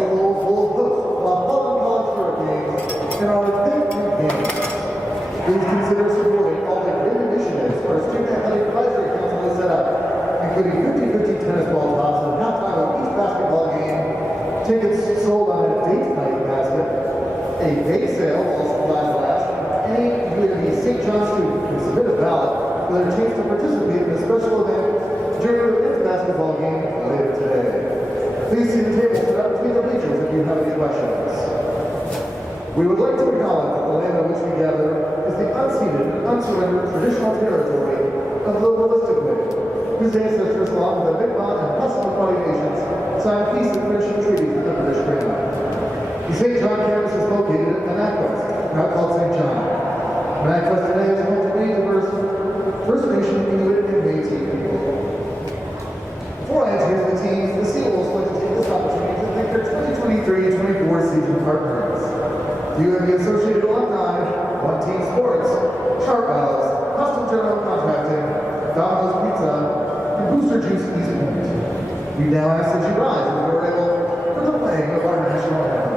Seawolves will host the Holland College Hurricanes in our Think Pink Games. Please consider supporting all the great initiatives our Student Athletic Advisory Council has set up, including 50-50 tennis ball toss at halftime of each basketball game, tickets sold on a date night basket, a bake sale while supplies last. Any UNBSJ student can submit a ballot for their chance to participate in a special event during the men's basketball game later today. Please see the table set up between the bleachers if you have any questions. We would like to acknowledge that the land on which we gather is the unceded and unsurrendered traditional territory of the Wolastoqiyik, whose ancestors, along with the Mi'kmaq and Passamaquoddy nations, signed peace and friendship treaties with the British Crown. The St. John campus is located at Manaquest, now called St. John. Manaquest today is home to many diverse First Nation, Inuit, and Métis people. Before I introduce the teams, the Seawolves would like to take this opportunity to thank their 2023-24 season partners. The UNB Associated Alumni, One Team Sports, Sharp Valves, Custom General Contracting, Domino's Pizza, and Booster Juice Easy Point. We now ask that you rise if you are able for the playing of our national anthem.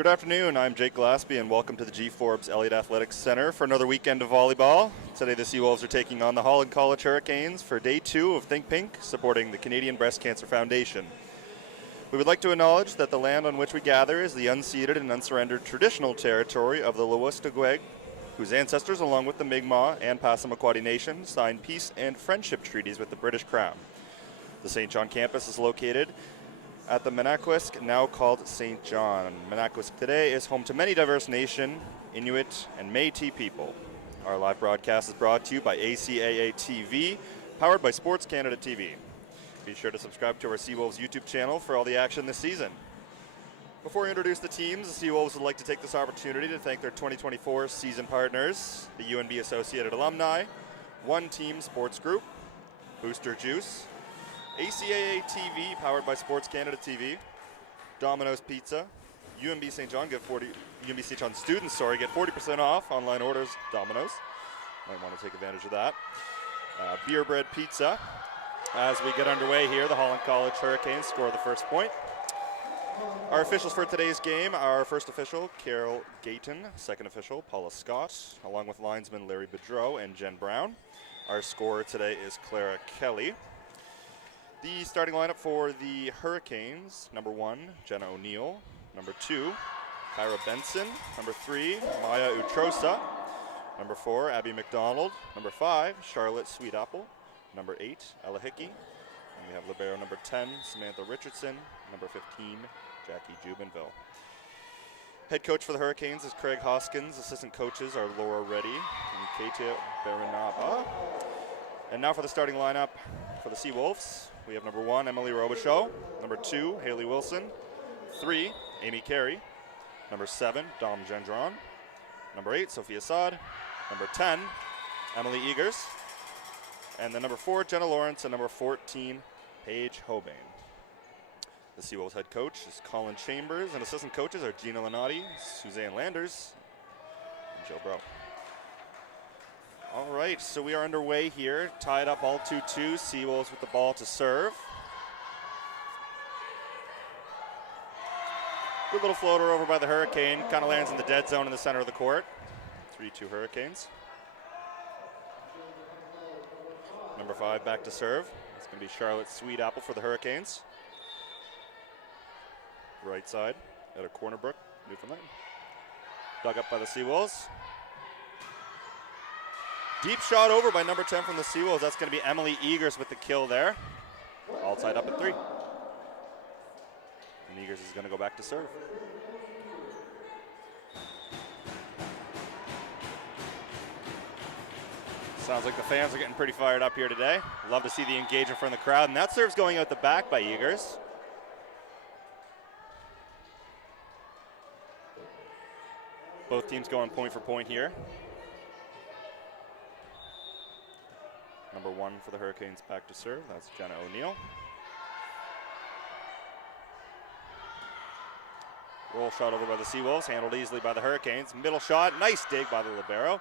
Good afternoon, I'm Jake Glaspie and welcome to the G. Forbes Elliott Athletics Center for another weekend of volleyball. Today the Seawolves are taking on the Holland College Hurricanes for day 2 of Think Pink, supporting the Canadian Breast Cancer Foundation. We would like to acknowledge that the land on which we gather is the unceded and unsurrendered traditional territory of the Wolastoqiyik, whose ancestors, along with the Mi'kmaq and Passamaquoddy nations, signed peace and friendship treaties with the British Crown. The St. John campus is located at the Manaquest, now called St. John. Manaquest today is home to many diverse Nation, Inuit, and Métis people. Our live broadcast is brought to you by ACAA TV, powered by Sports Canada TV. Be sure to subscribe to our Seawolves YouTube channel for all the action this season. Before we introduce the teams, the Seawolves would like to take this opportunity to thank their 2024 season partners, the UNB Associated Alumni, One Team Sports Group, Booster Juice, ACAA TV powered by Sports Canada TV, Domino's Pizza, UNB St. John UNB St. John students, get 40% off online orders, Domino's. Might want to take advantage of that. Beer Bread Pizza. As we get underway here, the Holland College Hurricanes score the first point. Our officials for today's game, our first official, Carol Gayton, second official, Paula Scott, along with linesmen Larry Bedreau and Jen Brown. Our scorer today is Clara Kelly. The starting lineup for the Hurricanes, number 1, Jenna O'Neill, number 2, Kyra Benson, number 3, Maya Utrosa, number 4, Abby McDonald, number 5, Charlotte Sweetapple, number 8, Ella Hickey, and we have libero number 10, Samantha Richardson, number 15, Jackie Jubinville. Head coach for the Hurricanes is Craig Hoskins. Assistant coaches are Laura Reddy and Katia Baranaba. And now for the starting lineup for the Seawolves. We have number 1, Emily Robichaud, number 2, Haley Wilson, 3, Amy Carey, number 7, Dom Gendron, number 8, Sophia Saad, number 10, Emily Eagers, and then number 4, Jenna Lawrence, and number 14, Paige Hobain. The Seawolves head coach is Colin Chambers, and assistant coaches are Gina Lenati, Suzanne Landers, and Jill Bro. All right, so we are underway here, tied up all 2-2, Seawolves with the ball to serve. Good little floater over by the Hurricane, kind of lands in the dead zone in the center of the court. 3-2 Hurricanes. Number 5 back to serve. It's going to be Charlotte Sweetapple for the Hurricanes. Right side at a Cornerbrook, Newfoundland. Dug up by the Seawolves. Deep shot over by number 10 from the Seawolves. That's going to be Emily Eagers with the kill there. All tied up at 3. And Eagers is going to go back to serve. Sounds like the fans are getting pretty fired up here today. Love to see the engagement from the crowd. And that serve's going out the back by Eagers. Both teams going point for point here. Number 1 for the Hurricanes back to serve. That's Jenna O'Neill. Roll shot over by the Seawolves, handled easily by the Hurricanes. Middle shot, nice dig by the libero.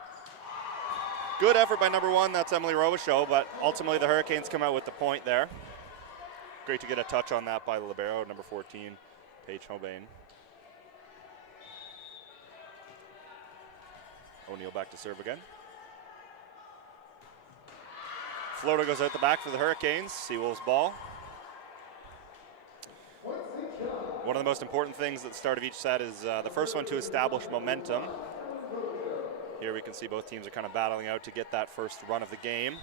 Good effort by number 1, that's Emily Robichaud, but ultimately the Hurricanes come out with the point there. Great to get a touch on that by the libero, number 14, Paige Hobain. O'Neill back to serve again. Floater goes out the back for the Hurricanes. Seawolves ball. One of the most important things at the start of each set is the first one to establish momentum. Here we can see both teams are kind of battling out to get that first run of the game.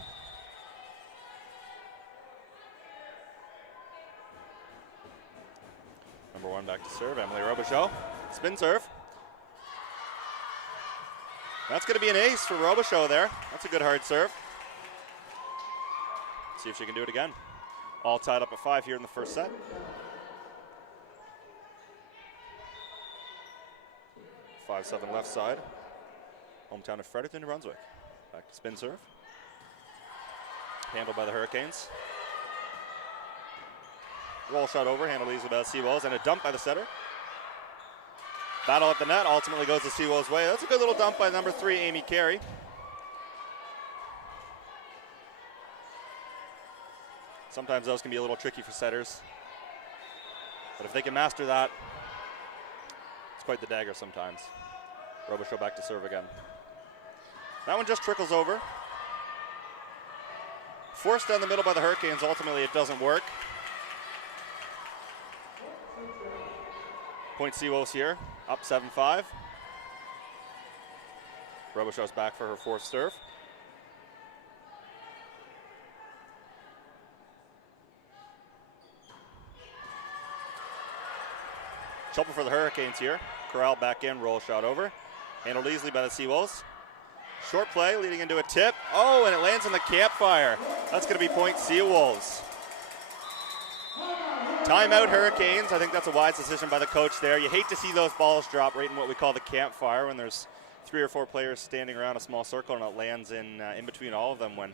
Number 1 back to serve, Emily Robichaud. Spin serve. That's going to be an ace for Robichaud there. That's a good hard serve. See if she can do it again. All tied up at 5 here in the first set. 5-7 left side. Hometown of Fredericton, New Brunswick. Back to spin serve. Handled by the Hurricanes. Roll shot over, handled easily by the Seawolves, and a dump by the setter. Battle at the net, ultimately goes the Seawolves' way. That's a good little dump by number 3, Amy Carey. Sometimes those can be a little tricky for setters. But if they can master that, it's quite the dagger sometimes. Robichaud back to serve again. That one just trickles over. Forced down the middle by the Hurricanes, ultimately it doesn't work. Point Seawolves here, up 7-5. Robichaud's back for her 4th serve. Trouble for the Hurricanes here. Corral back in, roll shot over. Handled easily by the Seawolves. Short play leading into a tip. Oh, and it lands on the campfire. That's going to be point Seawolves. Timeout Hurricanes. I think that's a wise decision by the coach there. You hate to see those balls drop right in what we call the campfire when there's 3 or 4 players standing around a small circle and it lands in between all of them when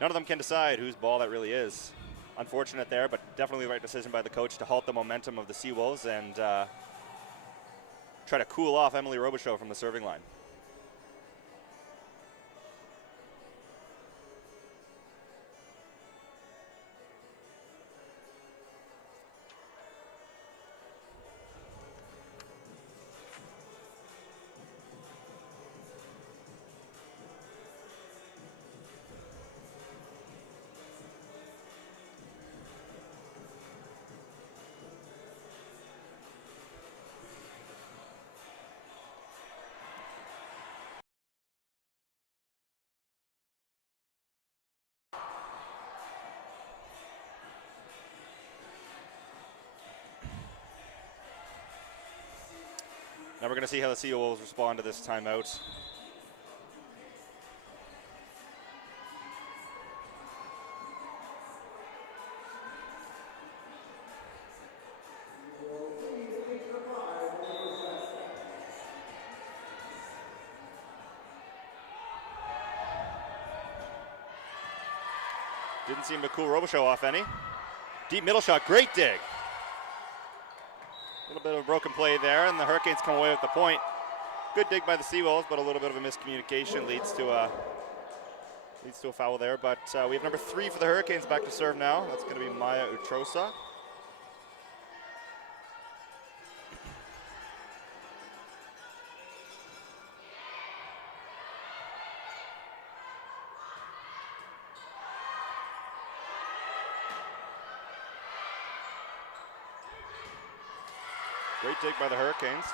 none of them can decide whose ball that really is. Unfortunate there, but definitely the right decision by the coach to halt the momentum of the Seawolves and try to cool off Emily Robichaud from the serving line. Now we're going to see how the Seawolves respond to this timeout. Didn't seem to cool Robichaud off any. Deep middle shot, great dig. A little bit of a broken play there, and the Hurricanes come away with the point. Good dig by the Seawolves, but a little bit of a miscommunication leads to a foul there. But we have number 3 for the Hurricanes back to serve now. That's going to be Maya Utrosa. Great dig by the Hurricanes.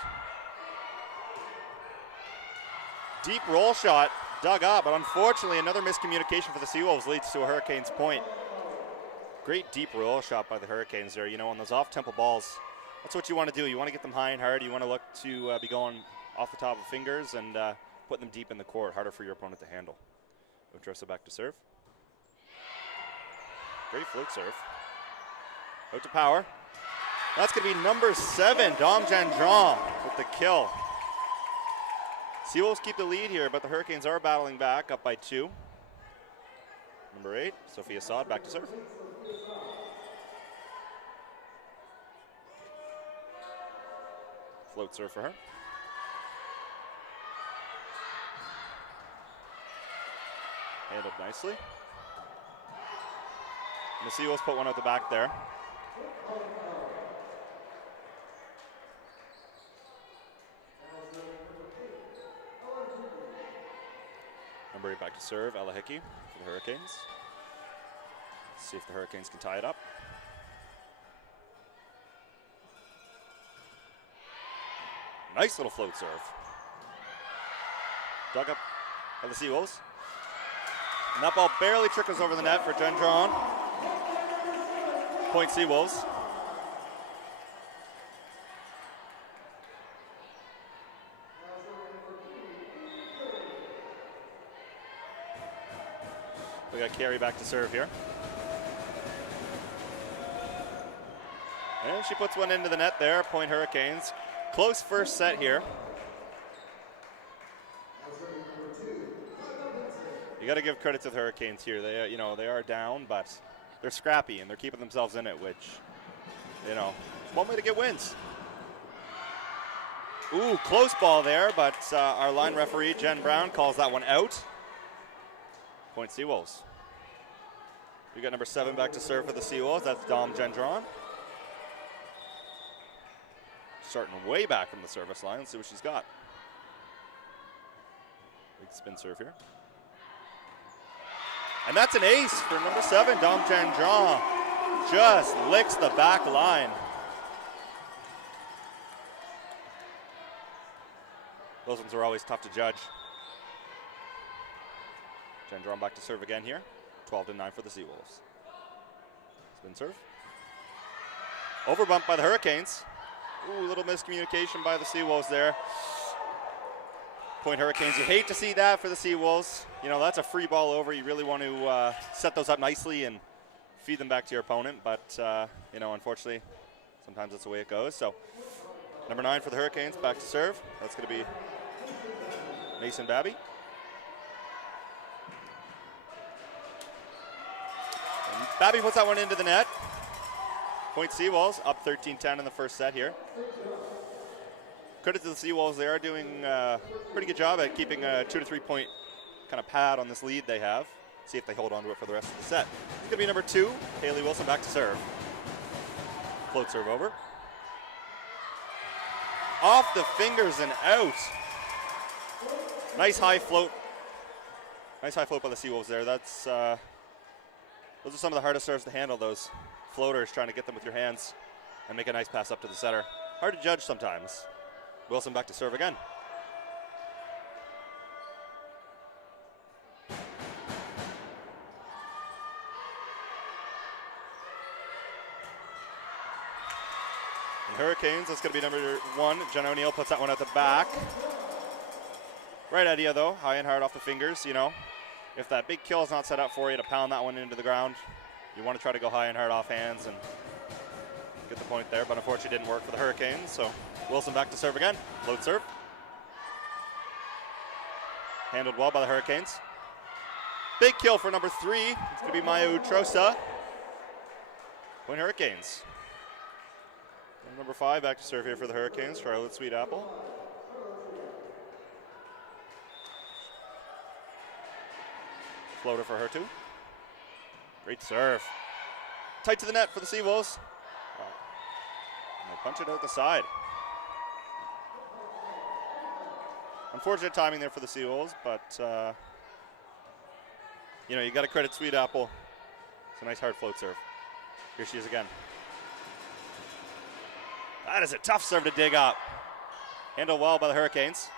Deep roll shot, dug up, but unfortunately another miscommunication for the Seawolves leads to a Hurricanes point. Great deep roll shot by the Hurricanes there. You know, on those off-tempo balls, that's what you want to do. You want to get them high and hard. You want to look to be going off the top of fingers and put them deep in the court, harder for your opponent to handle. Utrosa back to serve. Great float serve. Out to power. That's going to be number 7, Dom Gendron with the kill. Seawolves keep the lead here, but the Hurricanes are battling back, up by 2. Number 8, Sophia Saad back to serve. Float serve for her. Handled nicely. And the Seawolves put one out the back there. Number 8 back to serve, Ella Hickey for the Hurricanes. Let's see if the Hurricanes can tie it up. Nice little float serve. Dug up by the Seawolves. And that ball barely trickles over the net for Gendron. Point Seawolves. We got Carey back to serve here. And she puts one into the net there, point Hurricanes. Close first set here. You got to give credit to the Hurricanes here. They, they are down, but they're scrappy and they're keeping themselves in it, which, is one way to get wins. Ooh, close ball there, but our line referee, Jen Brown, calls that one out. Point Seawolves. We got number 7 back to serve for the Seawolves. That's Dom Gendron. Starting way back from the service line. Let's see what she's got. Big spin serve here. And that's an ace for number 7, Dom Gendron. Just licks the back line. Those ones are always tough to judge. Gendron back to serve again here. 12-9 for the Seawolves. Spin serve. Overbump by the Hurricanes. Ooh, little miscommunication by the Seawolves there. Point Hurricanes. You hate to see that for the Seawolves. You know, that's a free ball over. You really want to set those up nicely and feed them back to your opponent. But, you know, unfortunately, sometimes that's the way it goes. So, number 9 for the Hurricanes, back to serve. That's going to be Mason Babby. And Babby puts that one into the net. Point Seawolves, up 13-10 in the first set here. Credit to the Seawolves, they are doing a pretty good job at keeping a 2 to 3 point kind of pad on this lead they have. See if they hold on to it for the rest of the set. It's going to be number 2, Haley Wilson back to serve. Float serve over. Off the fingers and out. Nice high float. Nice high float by the Seawolves there. That's those are some of the hardest serves to handle, those floaters, trying to get them with your hands and make a nice pass up to the center. Hard to judge sometimes. Wilson back to serve again. And Hurricanes, that's going to be number 1. Jenna O'Neill puts that one at the back. Right idea, though. High and hard off the fingers, you know. If that big kill is not set up for you to pound that one into the ground, you want to try to go high and hard off hands and get the point there, but unfortunately didn't work for the Hurricanes. So Wilson back to serve again. Float serve. Handled well by the Hurricanes. Big kill for number 3. It's going to be Maya Utrosa. Point Hurricanes. And number 5 back to serve here for the Hurricanes, Charlotte Sweetapple. Floater for her too. Great serve. Tight to the net for the Seawolves. And they punch it out the side. Unfortunate timing there for the Seawolves, but you know, you got to credit Sweetapple. It's a nice hard float serve. Here she is again. That is a tough serve to dig up. Handled well by the Hurricanes.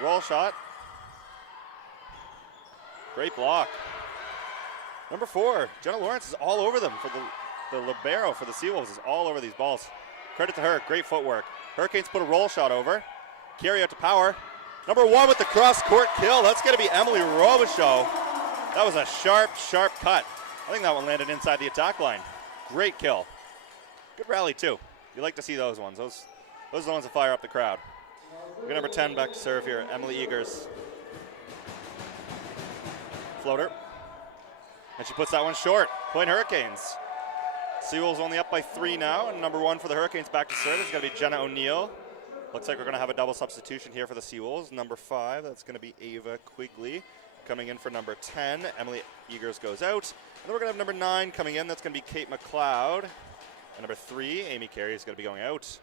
Roll shot. Great block. Number 4, Jenna Lawrence is all over them for the libero for the Seawolves is all over these balls. Credit to her, great footwork. Hurricanes put a roll shot over. Carry out to power. Number 1 with the cross-court kill. That's going to be Emily Robichaud. That was a sharp, sharp cut. I think that one landed inside the attack line. Great kill. Good rally, too. You like to see those ones. Those are the ones that fire up the crowd. We got number 10 back to serve here, Emily Eagers. Floater. And she puts that one short. Point Hurricanes. Seawolves only up by 3 now, and number 1 for the Hurricanes back to serve is going to be Jenna O'Neill. Looks like we're going to have a double substitution here for the Seawolves. Number 5, that's going to be Ava Quigley. Coming in for number 10, Emily Eagers goes out. And then we're going to have number 9 coming in. That's going to be Kate McLeod. And number 3, Amy Carey, is going to be going out.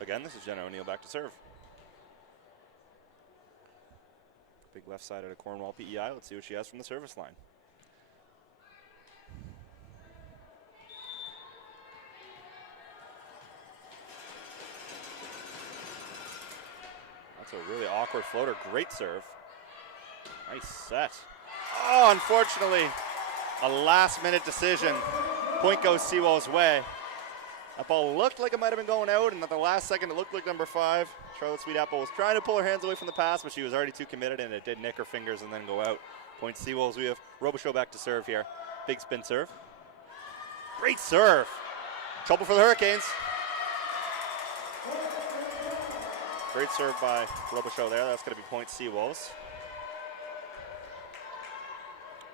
Again, this is Jenna O'Neill back to serve. Big left side at a Cornwall PEI. Let's see what she has from the service line. That's a really awkward floater. Great serve. Nice set. Oh, unfortunately, a last-minute decision. Point goes Seawolves' way. That ball looked like it might have been going out, and at the last second, it looked like number 5. Charlotte Sweetapple was trying to pull her hands away from the pass, but she was already too committed, and it did nick her fingers and then go out. Point Seawolves. We have Robichaud back to serve here. Big spin serve. Great serve. Trouble for the Hurricanes. Great serve by Robichaud there. That's going to be point Seawolves.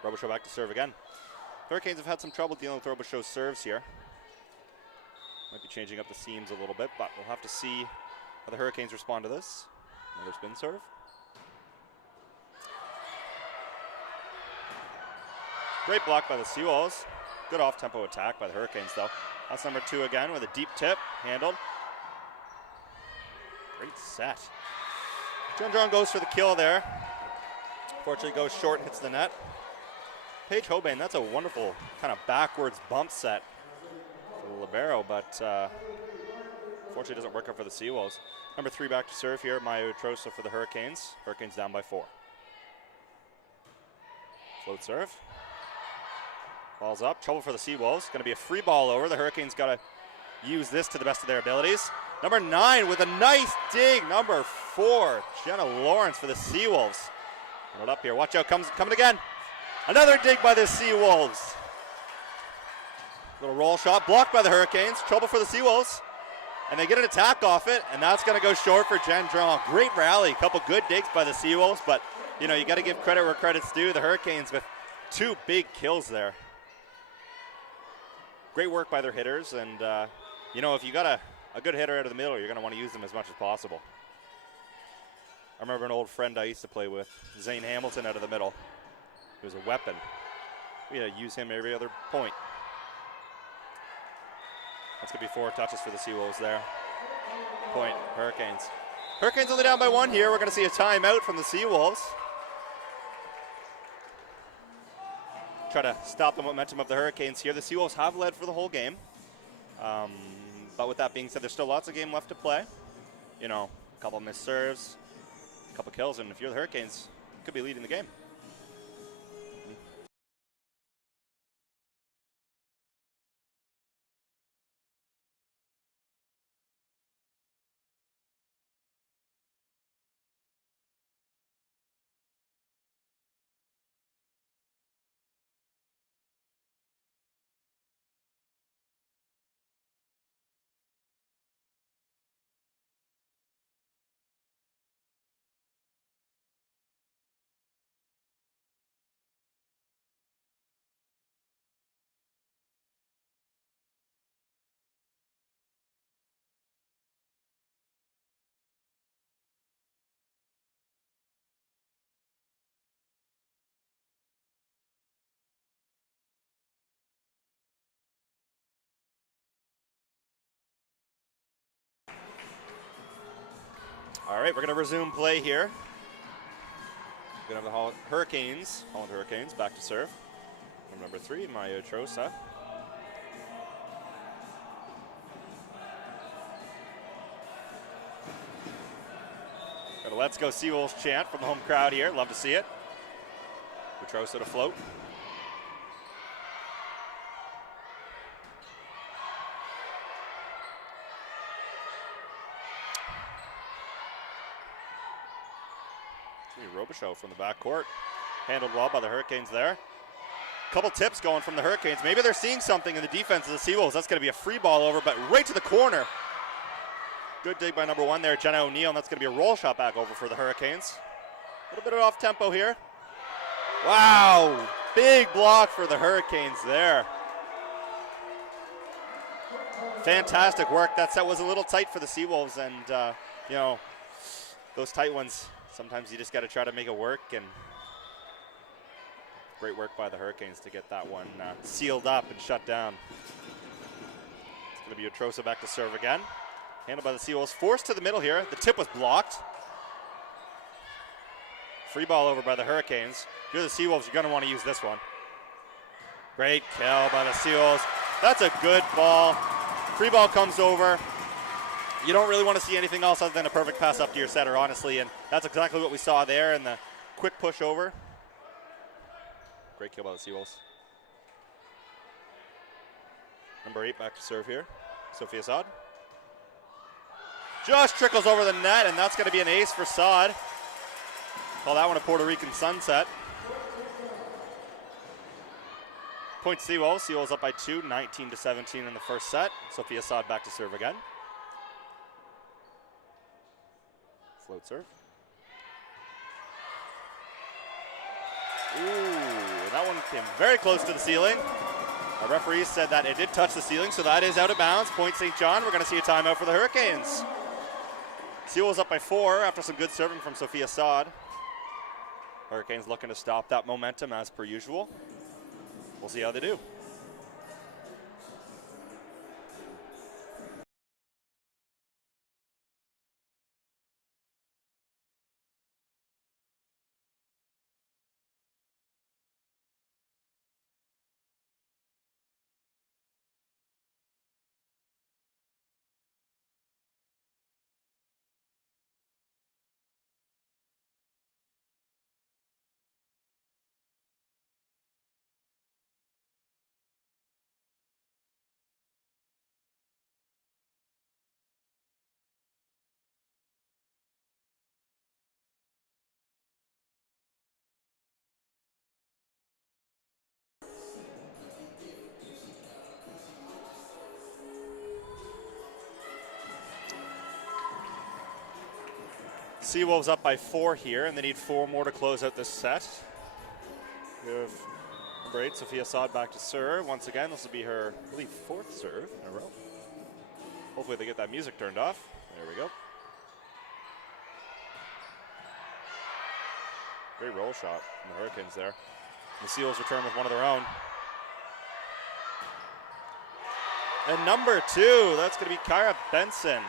Robichaud back to serve again. Hurricanes have had some trouble dealing with Robichaud's serves here. Might be changing up the seams a little bit, but we'll have to see how the Hurricanes respond to this. Another spin serve. Great block by the Seawolves. Good off-tempo attack by the Hurricanes, though. That's number 2 again with a deep tip, handled. Great set. Gendron goes for the kill there. Fortunately goes short and hits the net. Paige Hobain, that's a wonderful kind of backwards bump set for the libero, but fortunately doesn't work out for the Seawolves. Number 3 back to serve here, Maya Utrosa for the Hurricanes. Hurricanes down by 4. Float serve. Ball's up, trouble for the Seawolves. Going to be a free ball over. The Hurricanes got to use this to the best of their abilities. Number 9 with a nice dig. Number 4, Jenna Lawrence for the Seawolves. Put it up here. Watch out. Coming again. Another dig by the Seawolves. Little roll shot blocked by the Hurricanes. Trouble for the Seawolves. And they get an attack off it, and that's going to go short for Jen Drummond. Great rally. A couple good digs by the Seawolves, but you got to give credit where credit's due. The Hurricanes with 2 big kills there. Great work by their hitters, and if you got a good hitter out of the middle, you're going to want to use them as much as possible. I remember an old friend I used to play with, Zane Hamilton, out of the middle. He was a weapon. We had to use him every other point. That's going to be 4 touches for the Seawolves there. Point, Hurricanes. Hurricanes only down by 1 here. We're going to see a timeout from the Seawolves. Try to stop the momentum of the Hurricanes here. The Seawolves have led for the whole game. But with that being said, there's still lots of game left to play. A couple missed serves, a couple kills, and if you're the Hurricanes, you could be leading the game. All right, we're going to resume play here. We're going to have the Holland Hurricanes back to serve. Number 3, Maya Trosa. Got a Let's Go Seawolves chant from the home crowd here. Love to see it. Trosa to float. Robichaud from the backcourt. Handled well by the Hurricanes there. Couple tips going from the Hurricanes. Maybe they're seeing something in the defense of the Seawolves. That's going to be a free ball over, but right to the corner. Good dig by number 1 there, Jenna O'Neill, and that's going to be a roll shot back over for the Hurricanes. A little bit of off tempo here. Wow, big block for the Hurricanes there. Fantastic work. That set was a little tight for the Seawolves, and those tight ones, sometimes you just got to try to make it work, and great work by the Hurricanes to get that one sealed up and shut down. It's going to be Otrosa back to serve again. Handled by the Seawolves, forced to the middle here. The tip was blocked. Free ball over by the Hurricanes. If you're the Seawolves, you're going to want to use this one. Great kill by the Seawolves. That's a good ball. Free ball comes over. You don't really want to see anything else other than a perfect pass up to your setter, honestly, and that's exactly what we saw there in the quick push over. Great kill by the Seawolves. Number 8 back to serve here, Sophia Saad. Just trickles over the net, and that's going to be an ace for Saad. Call that one a Puerto Rican sunset. Point Seawolves. Seawolves up by 2, 19-17 in the first set. Sophia Saad back to serve again. Float serve. Ooh, that one came very close to the ceiling. Our referee said that it did touch the ceiling, so that is out of bounds. Point St. John. We're going to see a timeout for the Hurricanes. Seawolves up by 4 after some good serving from Sophia Saad. Hurricanes looking to stop that momentum as per usual. We'll see how they do. Seawolves up by 4 here, and they need 4 more to close out this set. We have number 8, Sophia Saad, back to serve. Once again, this will be her, I believe, 4th serve in a row. Hopefully they get that music turned off. There we go. Great roll shot from the Hurricanes there. The Seals return with one of their own. And number 2, that's going to be Kyra Benson.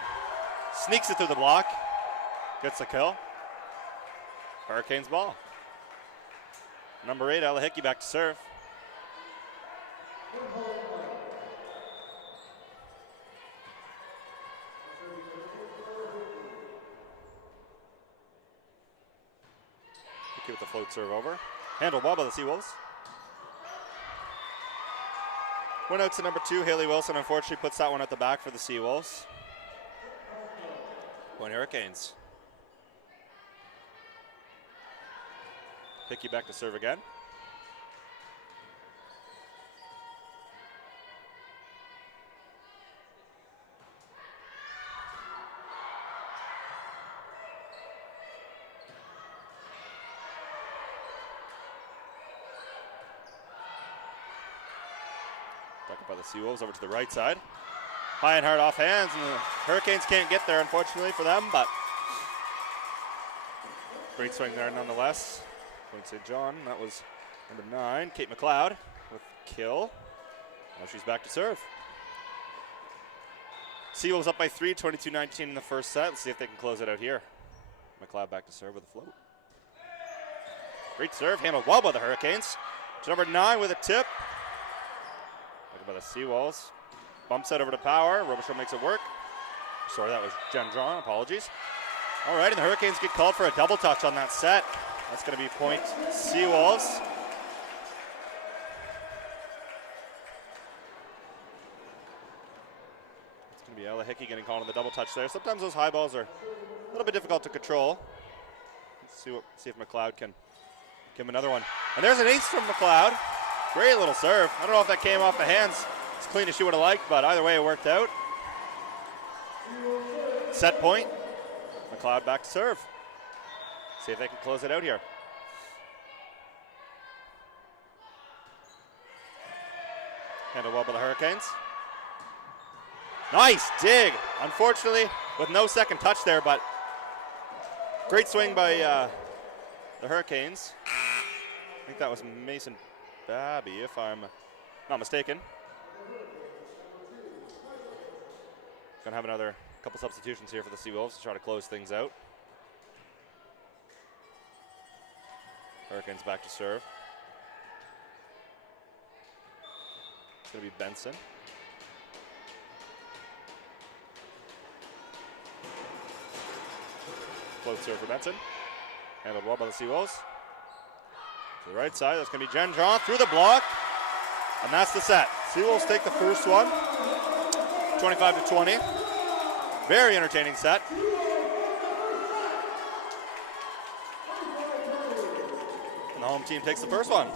Sneaks it through the block. Gets the kill. Hurricanes ball. Number 8, Ella Hickey, back to serve. Hickey with the float serve over. Handled well by the Seawolves. One out to number 2, Haley Wilson. Unfortunately puts that one at the back for the Seawolves. Point Hurricanes. Hickey back to serve again. Back up by the Seawolves over to the right side. High and hard off hands, and the Hurricanes can't get there, unfortunately for them, but great swing there nonetheless. Point St. John, that was number 9, Kate McLeod with kill. Now she's back to serve. Seawolves up by 3, 22-19 in the first set. Let's see if they can close it out here. McLeod back to serve with a float. Great serve, handled well by the Hurricanes. To number 9 with a tip. Back by the Seawolves. Bumps that over to Power. Robichaud makes it work. Sorry, that was Jen Drawn. Apologies. All right, and the Hurricanes get called for a double touch on that set. That's going to be point Seawolves. It's going to be Ella Hickey getting called on the double touch there. Sometimes those high balls are a little bit difficult to control. Let's see if McLeod can give him another one. And there's an ace from McLeod. Great little serve. I don't know if that came off the hands as clean as she would have liked, but either way it worked out. Set point. McLeod back to serve. See if they can close it out here. Handled well by the Hurricanes. Nice dig. Unfortunately, with no second touch there, but great swing by the Hurricanes. I think that was Mason Babby, if I'm not mistaken. Gonna have another couple substitutions here for the Seawolves to try to close things out. Hurricanes back to serve. It's going to be Benson. Float serve for Benson. Handled well by the Seawolves. To the right side, that's going to be Jen Drawn through the block. And that's the set. Seawolves take the first one. 25-20. Very entertaining set. And the home team takes the first one.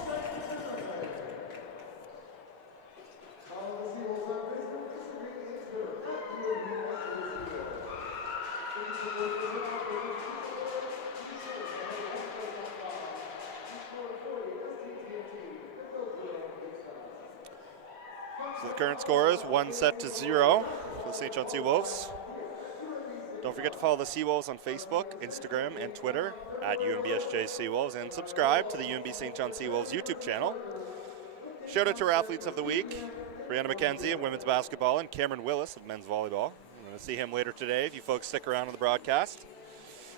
So the current score is 1-0 for the St. John Seawolves. Don't forget to follow the Seawolves on Facebook, Instagram, and Twitter at UNBSJ Seawolves, and subscribe to the UNB St. John Seawolves YouTube channel. Shout out to our athletes of the week, Brianna McKenzie of women's basketball and Cameron Willis of men's volleyball. We're going to see him later today if you folks stick around on the broadcast.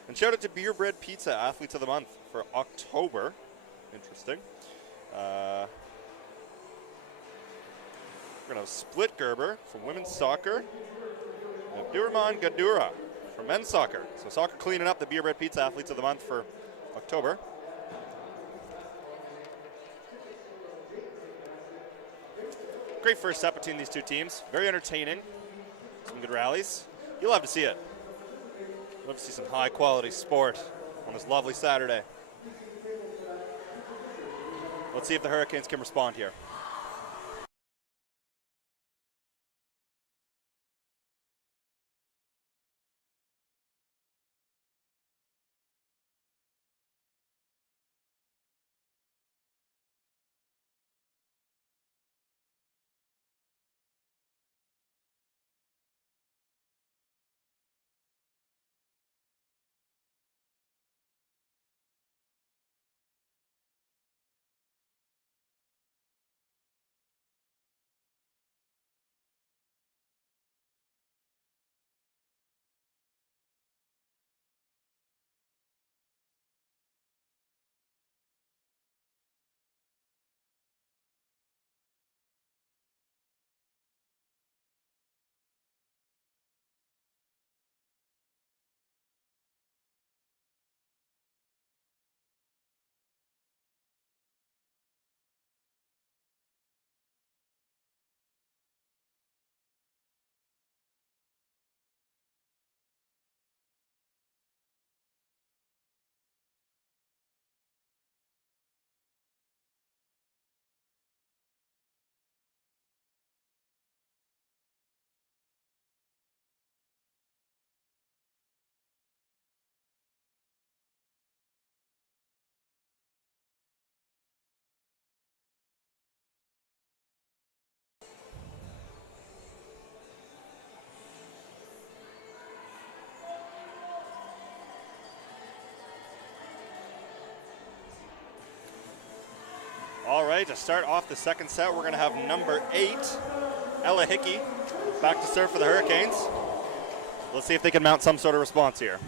And shout out to Beer Bread Pizza, athletes of the month for October. Interesting. We're going to have Split Gerber from women's soccer. And Abdurrahman Gadura for men's soccer. So soccer cleaning up the Beer Bread Pizza athletes of the month for October. Great first set between these two teams. Very entertaining. Some good rallies. You'll love to see it. Love to see some high quality sport on this lovely Saturday. Let's see if the Hurricanes can respond here. play to start off the second set. We're going to have number 8, Ella Hickey, back to serve for the Hurricanes. Let's see if they can mount some sort of response here.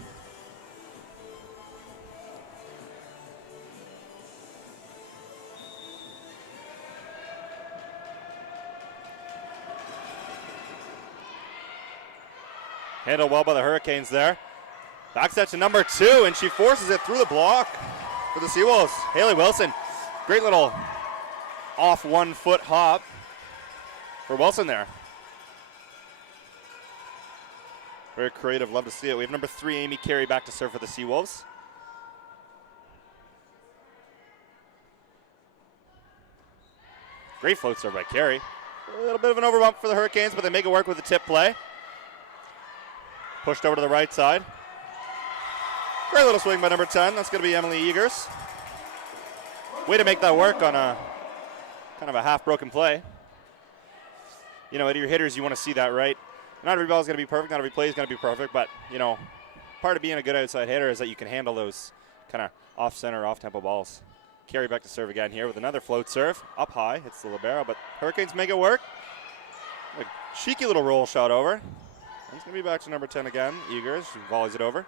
Handled well by the Hurricanes there. Back set to number 2, and she forces it through the block for the Seawolves. Haley Wilson, great little off 1 foot hop for Wilson there. Very creative, love to see it. We have number 3, Amy Carey, back to serve for the Seawolves. Great float serve by Carey. A little bit of an overbump for the Hurricanes, but they make it work with the tip play. Pushed over to the right side. Great little swing by number 10. That's going to be Emily Eagers. Way to make that work on a kind of a half-broken play. You know, at your hitters, you want to see that, right? Not every ball is going to be perfect. Not every play is going to be perfect. But, you know, part of being a good outside hitter is that you can handle those kind of off-center, off-tempo balls. Carey back to serve again here with another float serve. Up high. Hits the libero, but Hurricanes make it work. A cheeky little roll shot over. It's going to be back to number 10 again. Eagers, she volleys it over.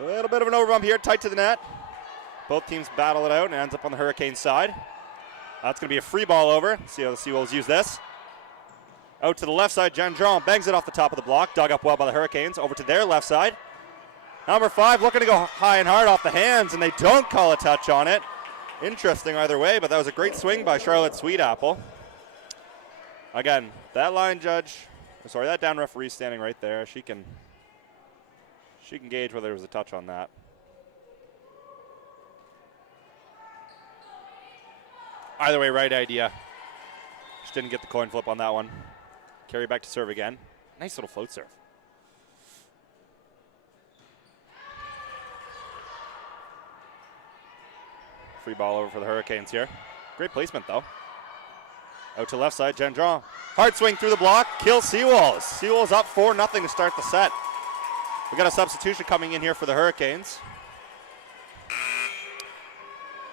A little bit of an overbump here, tight to the net. Both teams battle it out and ends up on the Hurricane side. That's going to be a free ball over. See how the Seawolves use this. Out to the left side, Gendron bangs it off the top of the block. Dug up well by the Hurricanes. Over to their left side. Number 5 looking to go high and hard off the hands, and they don't call a touch on it. Interesting either way, but that was a great swing by Charlotte Sweetapple. Again, that line judge, sorry, that down referee standing right there. She can gauge whether there was a touch on that. Either way, right idea. Just didn't get the coin flip on that one. Carry back to serve again. Nice little float serve. Free ball over for the Hurricanes here. Great placement though. Out to left side, Gendron. Hard swing through the block, kills Seawolves. Seawolves up 4-0 to start the set. We got a substitution coming in here for the Hurricanes.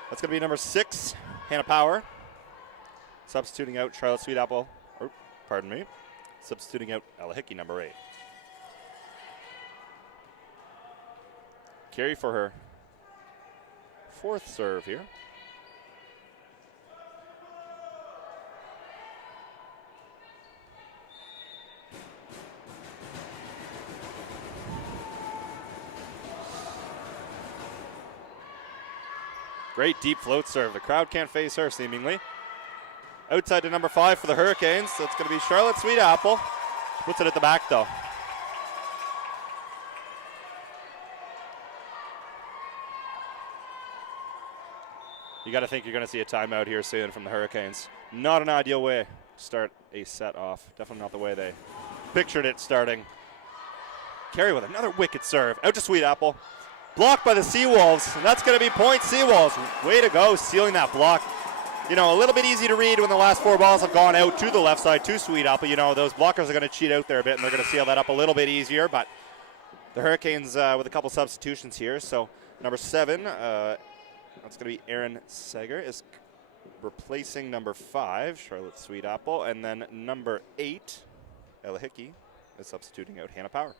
That's going to be number 6, Hannah Power. Substituting out Charlotte Sweetapple, pardon me. Substituting out Ella Hickey, number 8. Carey for her 4th serve here. Great deep float serve. The crowd can't face her, seemingly. Outside to number 5 for the Hurricanes. So it's going to be Charlotte Sweetapple. Puts it at the back, though. You got to think you're going to see a timeout here soon from the Hurricanes. Not an ideal way to start a set off. Definitely not the way they pictured it starting. Carey with another wicked serve. Out to Sweetapple. Blocked by the Seawolves, and that's going to be point Seawolves. Way to go, sealing that block. You know, a little bit easy to read when the last 4 balls have gone out to the left side to Sweetapple. You know, those blockers are going to cheat out there a bit, and they're going to seal that up a little bit easier. But the Hurricanes with a couple substitutions here. So number 7, that's going to be Erin Sager, is replacing number 5, Charlotte Sweetapple, and then number 8, Ella Hickey, is substituting out Hannah Power.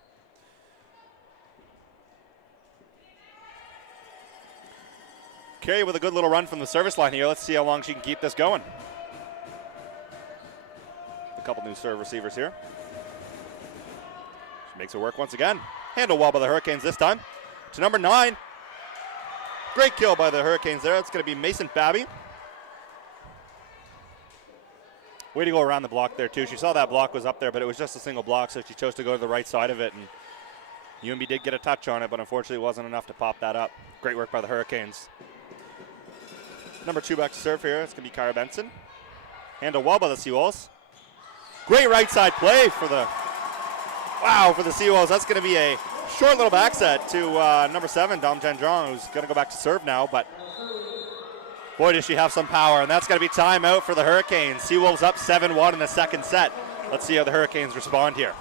Carey with a good little run from the service line here. Let's see how long she can keep this going. A couple new serve receivers here. She makes it work once again. Handled well by the Hurricanes this time. To number 9. Great kill by the Hurricanes there. It's going to be Mason Babby. Way to go around the block there, too. She saw that block was up there, but it was just a single block, so she chose to go to the right side of it. And UNB did get a touch on it, but unfortunately it wasn't enough to pop that up. Great work by the Hurricanes. Number 2 back to serve here. It's going to be Kyra Benson. Handled well by the Seawolves. Great right side play for the Seawolves. That's going to be a short little back set to number 7, Dom Gendron, who's going to go back to serve now. But boy, does she have some power. And that's going to be timeout for the Hurricanes. Seawolves up 7-1 in the second set. Let's see how the Hurricanes respond here.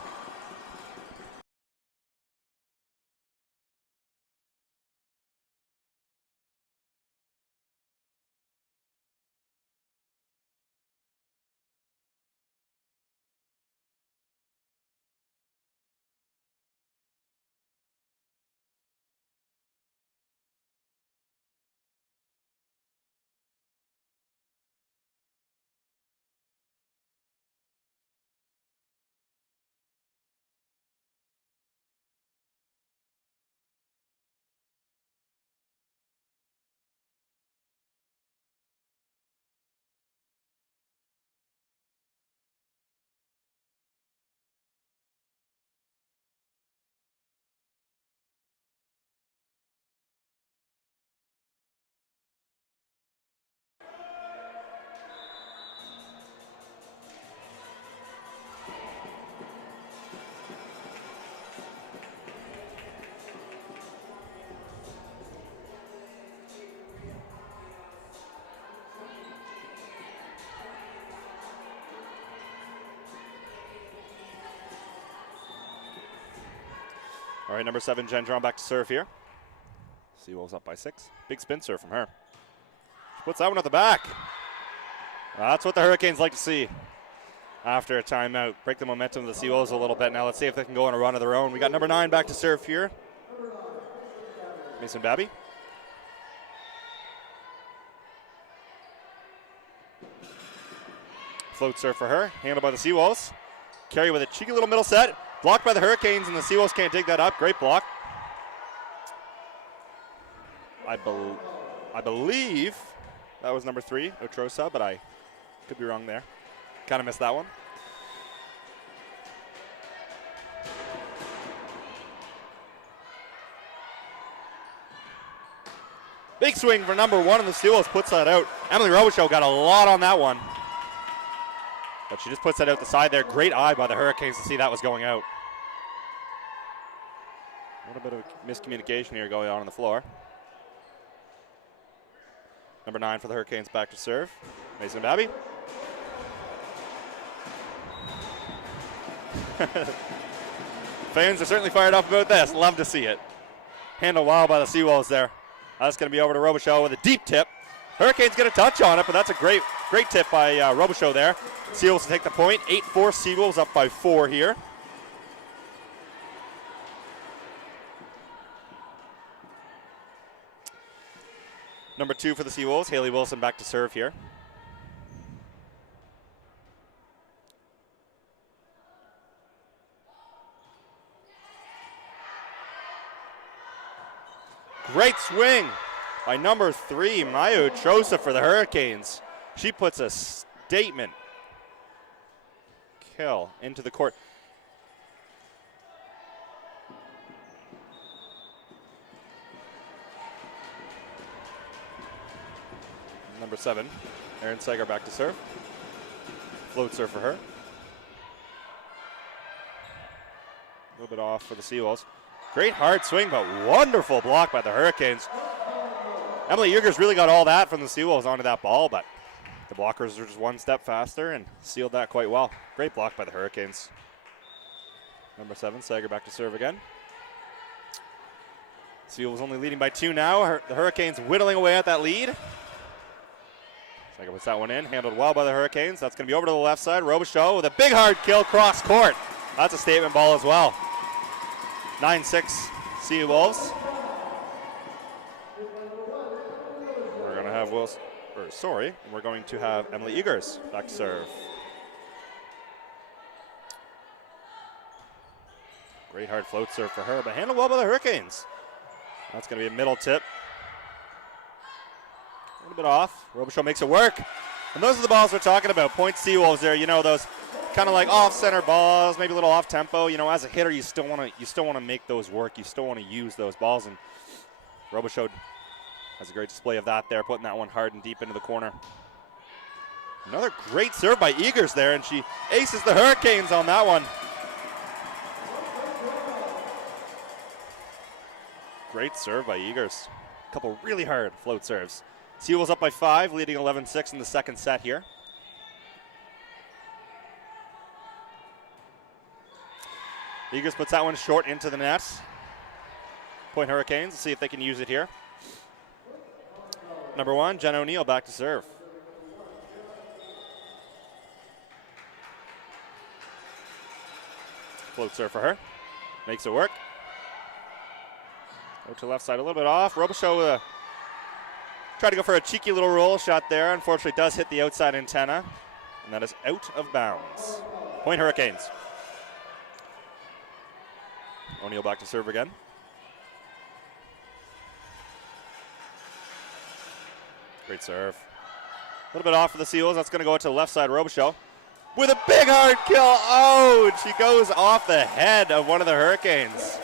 All right, number 7, Jen drawn back to serve here. Seawolves up by 6. Big spin serve from her. She puts that one at the back. That's what the Hurricanes like to see after a timeout. Break the momentum of the Seawolves a little bit. Now let's see if they can go on a run of their own. We got number 9 back to serve here. Mason Babby. Float serve for her. Handled by the Seawolves. Carey with a cheeky little middle set. Blocked by the Hurricanes, and the Seawolves can't dig that up. Great block. I believe that was number 3, Otrosa, but I could be wrong there. Kind of missed that one. Big swing for number 1, and the Seawolves puts that out. Emily Robichaud got a lot on that one. But she just puts that out the side there. Great eye by the Hurricanes to see that was going out. A little bit of miscommunication here going on the floor. Number 9 for the Hurricanes back to serve. Mason Babby. Fans are certainly fired up about this. Love to see it. Handled well by the Seawolves there. That's going to be over to Robichaud with a deep tip. Hurricanes get a touch on it, but that's a great tip by Robichaud there. Seawolves to take the point. 8-4, Seawolves up by 4 here. Number 2 for the Seawolves, Haley Wilson back to serve here. Great swing by number 3, Maya Otrosa for the Hurricanes. She puts a statement kill into the court. Number 7, Erin Seger back to serve. Float serve for her. A little bit off for the Seawolves. Great hard swing, but wonderful block by the Hurricanes. Emily Eagers really got all that from the Seawolves onto that ball, but the blockers were just one step faster and sealed that quite well. Great block by the Hurricanes. Number 7, Seger back to serve again. Seawolves only leading by 2 now. The Hurricanes whittling away at that lead. Seger puts that one in, handled well by the Hurricanes. That's going to be over to the left side. Robichaud with a big hard kill cross court. That's a statement ball as well. 9-6 Seawolves. We're going to have we're going to have Emily Eagers back to serve. Great hard float serve for her, but handled well by the Hurricanes. That's going to be a middle tip. A little bit off. Robichaud makes it work. And those are the balls we're talking about. Point Seawolves there. You know, those kind of like off-center balls, maybe a little off-tempo. You know, as a hitter, you still want to make those work. You still want to use those balls. And Robichaud has a great display of that there, putting that one hard and deep into the corner. Another great serve by Eagers there, and she aces the Hurricanes on that one. Great serve by Eagers. A couple really hard float serves. Seawolves up by 5, leading 11-6 in the second set here. Eagers puts that one short into the net. Point Hurricanes, let's see if they can use it here. Number 1, Jen O'Neill back to serve. Float serve for her. Makes it work. Go to the left side, a little bit off. Robichaud tried to go for a cheeky little roll shot there. Unfortunately, does hit the outside antenna, and that is out of bounds. Point Hurricanes. O'Neill back to serve again. Great serve. A little bit off for the Seawolves. That's going to go to the left side. Robichaud with a big hard kill. Oh, and she goes off the head of one of the Hurricanes.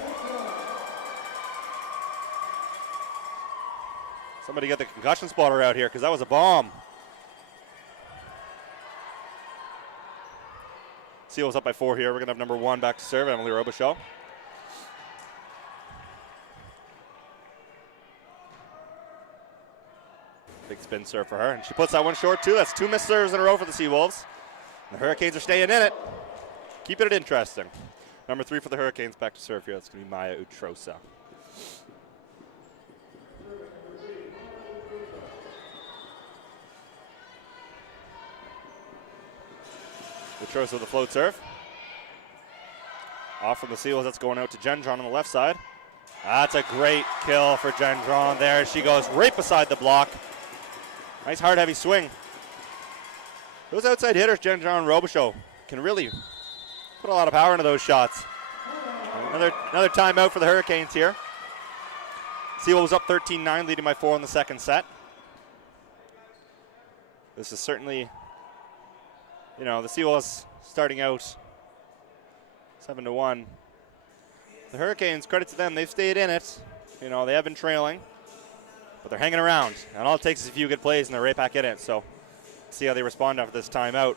Somebody get the concussion spotter out here because that was a bomb. Seawolves up by 4 here. We're going to have number 1 back to serve, Emily Robichaud. Big spin serve for her, and she puts that one short too. That's 2 missed serves in a row for the Seawolves. The Hurricanes are staying in it, keeping it interesting. Number 3 for the Hurricanes back to serve here. That's going to be Maya Utrosa. Utrosa with a float serve. Off from the Seals. That's going out to Gendron on the left side. That's a great kill for Gendron there. She goes right beside the block. Nice hard, heavy swing. Those outside hitters, Gendron and Robichaud, can really put a lot of power into those shots. Another timeout for the Hurricanes here. Seawolves up 13-9, leading by 4 in the second set. This is certainly, the Seawolves starting out 7-1. The Hurricanes, credit to them, they've stayed in it. They have been trailing, but they're hanging around. And all it takes is a few good plays, and they're right back in it. So, see how they respond after this timeout.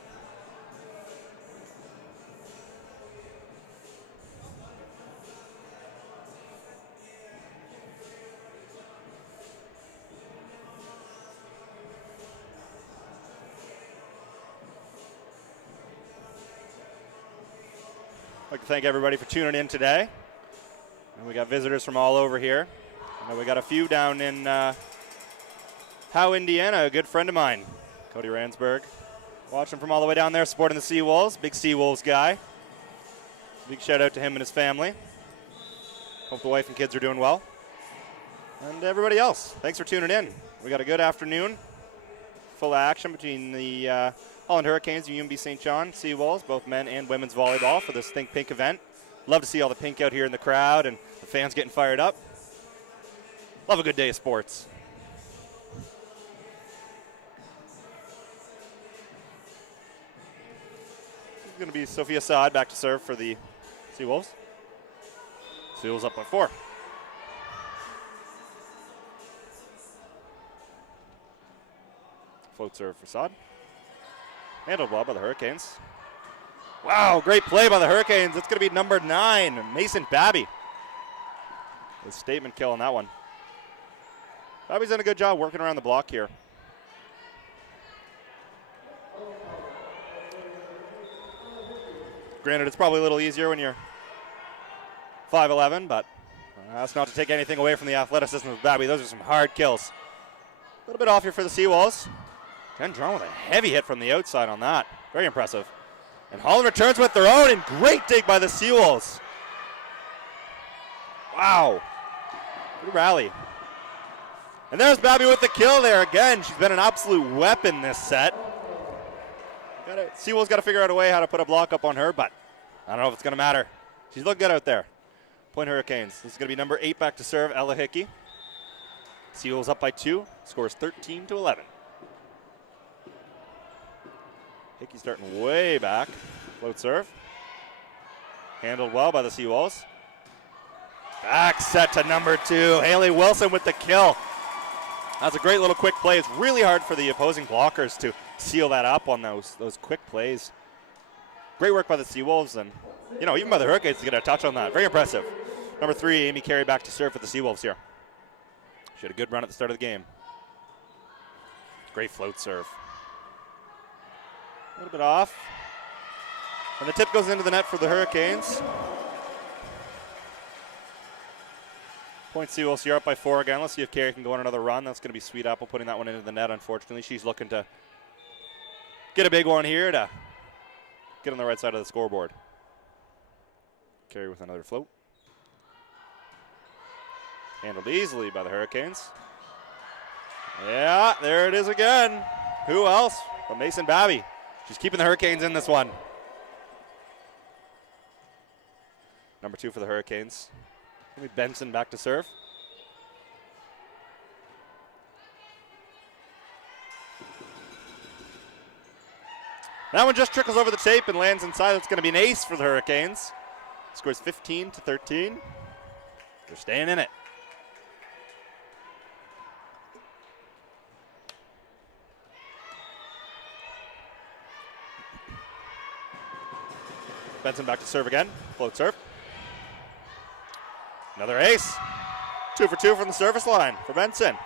I'd like to thank everybody for tuning in today. And we got visitors from all over here. And we got a few down in Howe, Indiana, a good friend of mine, Cody Ransberg. Watching from all the way down there, supporting the Seawolves. Big Seawolves guy. Big shout out to him and his family. Hope the wife and kids are doing well. And everybody else, thanks for tuning in. We got a good afternoon. Full of action between the Holland Hurricanes and UNB St. John Seawolves, both men and women's volleyball for this Think Pink event. Love to see all the pink out here in the crowd and the fans getting fired up. Love a good day of sports. This is going to be Sophia Saad back to serve for the Seawolves. Seawolves up by 4. Float serve for Saad. Handled well by the Hurricanes. Wow, great play by the Hurricanes. It's going to be number 9, Mason Babby. A statement kill on that one. Babby's done a good job working around the block here. Granted, it's probably a little easier when you're 5'11", but that's not to take anything away from the athleticism of Babby. Those are some hard kills. A little bit off here for the Seawolves. Gendron with a heavy hit from the outside on that. Very impressive. And Holland returns with their own, and great dig by the Seawolves. Wow. Good rally. And there's Babby with the kill there again. She's been an absolute weapon this set. Seawolves got to figure out a way how to put a block up on her, but I don't know if it's going to matter. She's looking good out there. Point Hurricanes. This is going to be number 8 back to serve, Ella Hickey. Seawolves up by 2. Scores 13-11. Hickey starting way back. Float serve. Handled well by the Seawolves. Back set to number 2. Haley Wilson with the kill. That's a great little quick play. It's really hard for the opposing blockers to seal that up on those quick plays. Great work by the Seawolves, and even by the Hurricanes to get a touch on that. Very impressive. Number 3, Amy Carey back to serve for the Seawolves here. She had a good run at the start of the game. Great float serve. A little bit off. And the tip goes into the net for the Hurricanes. Point Seawolves here up by 4 again. Let's see if Carey can go on another run. That's going to be Sweet Apple putting that one into the net, unfortunately. She's looking to get a big one here to get on the right side of the scoreboard. Carey with another float. Handled easily by the Hurricanes. Yeah, there it is again. Who else but Mason Babby? She's keeping the Hurricanes in this one. Number 2 for the Hurricanes. Maybe Benson back to serve. That one just trickles over the tape and lands inside. That's going to be an ace for the Hurricanes. Scores 15-13. They're staying in it. Benson back to serve again. Float serve. Another ace. 2 for 2 from the service line for Benson.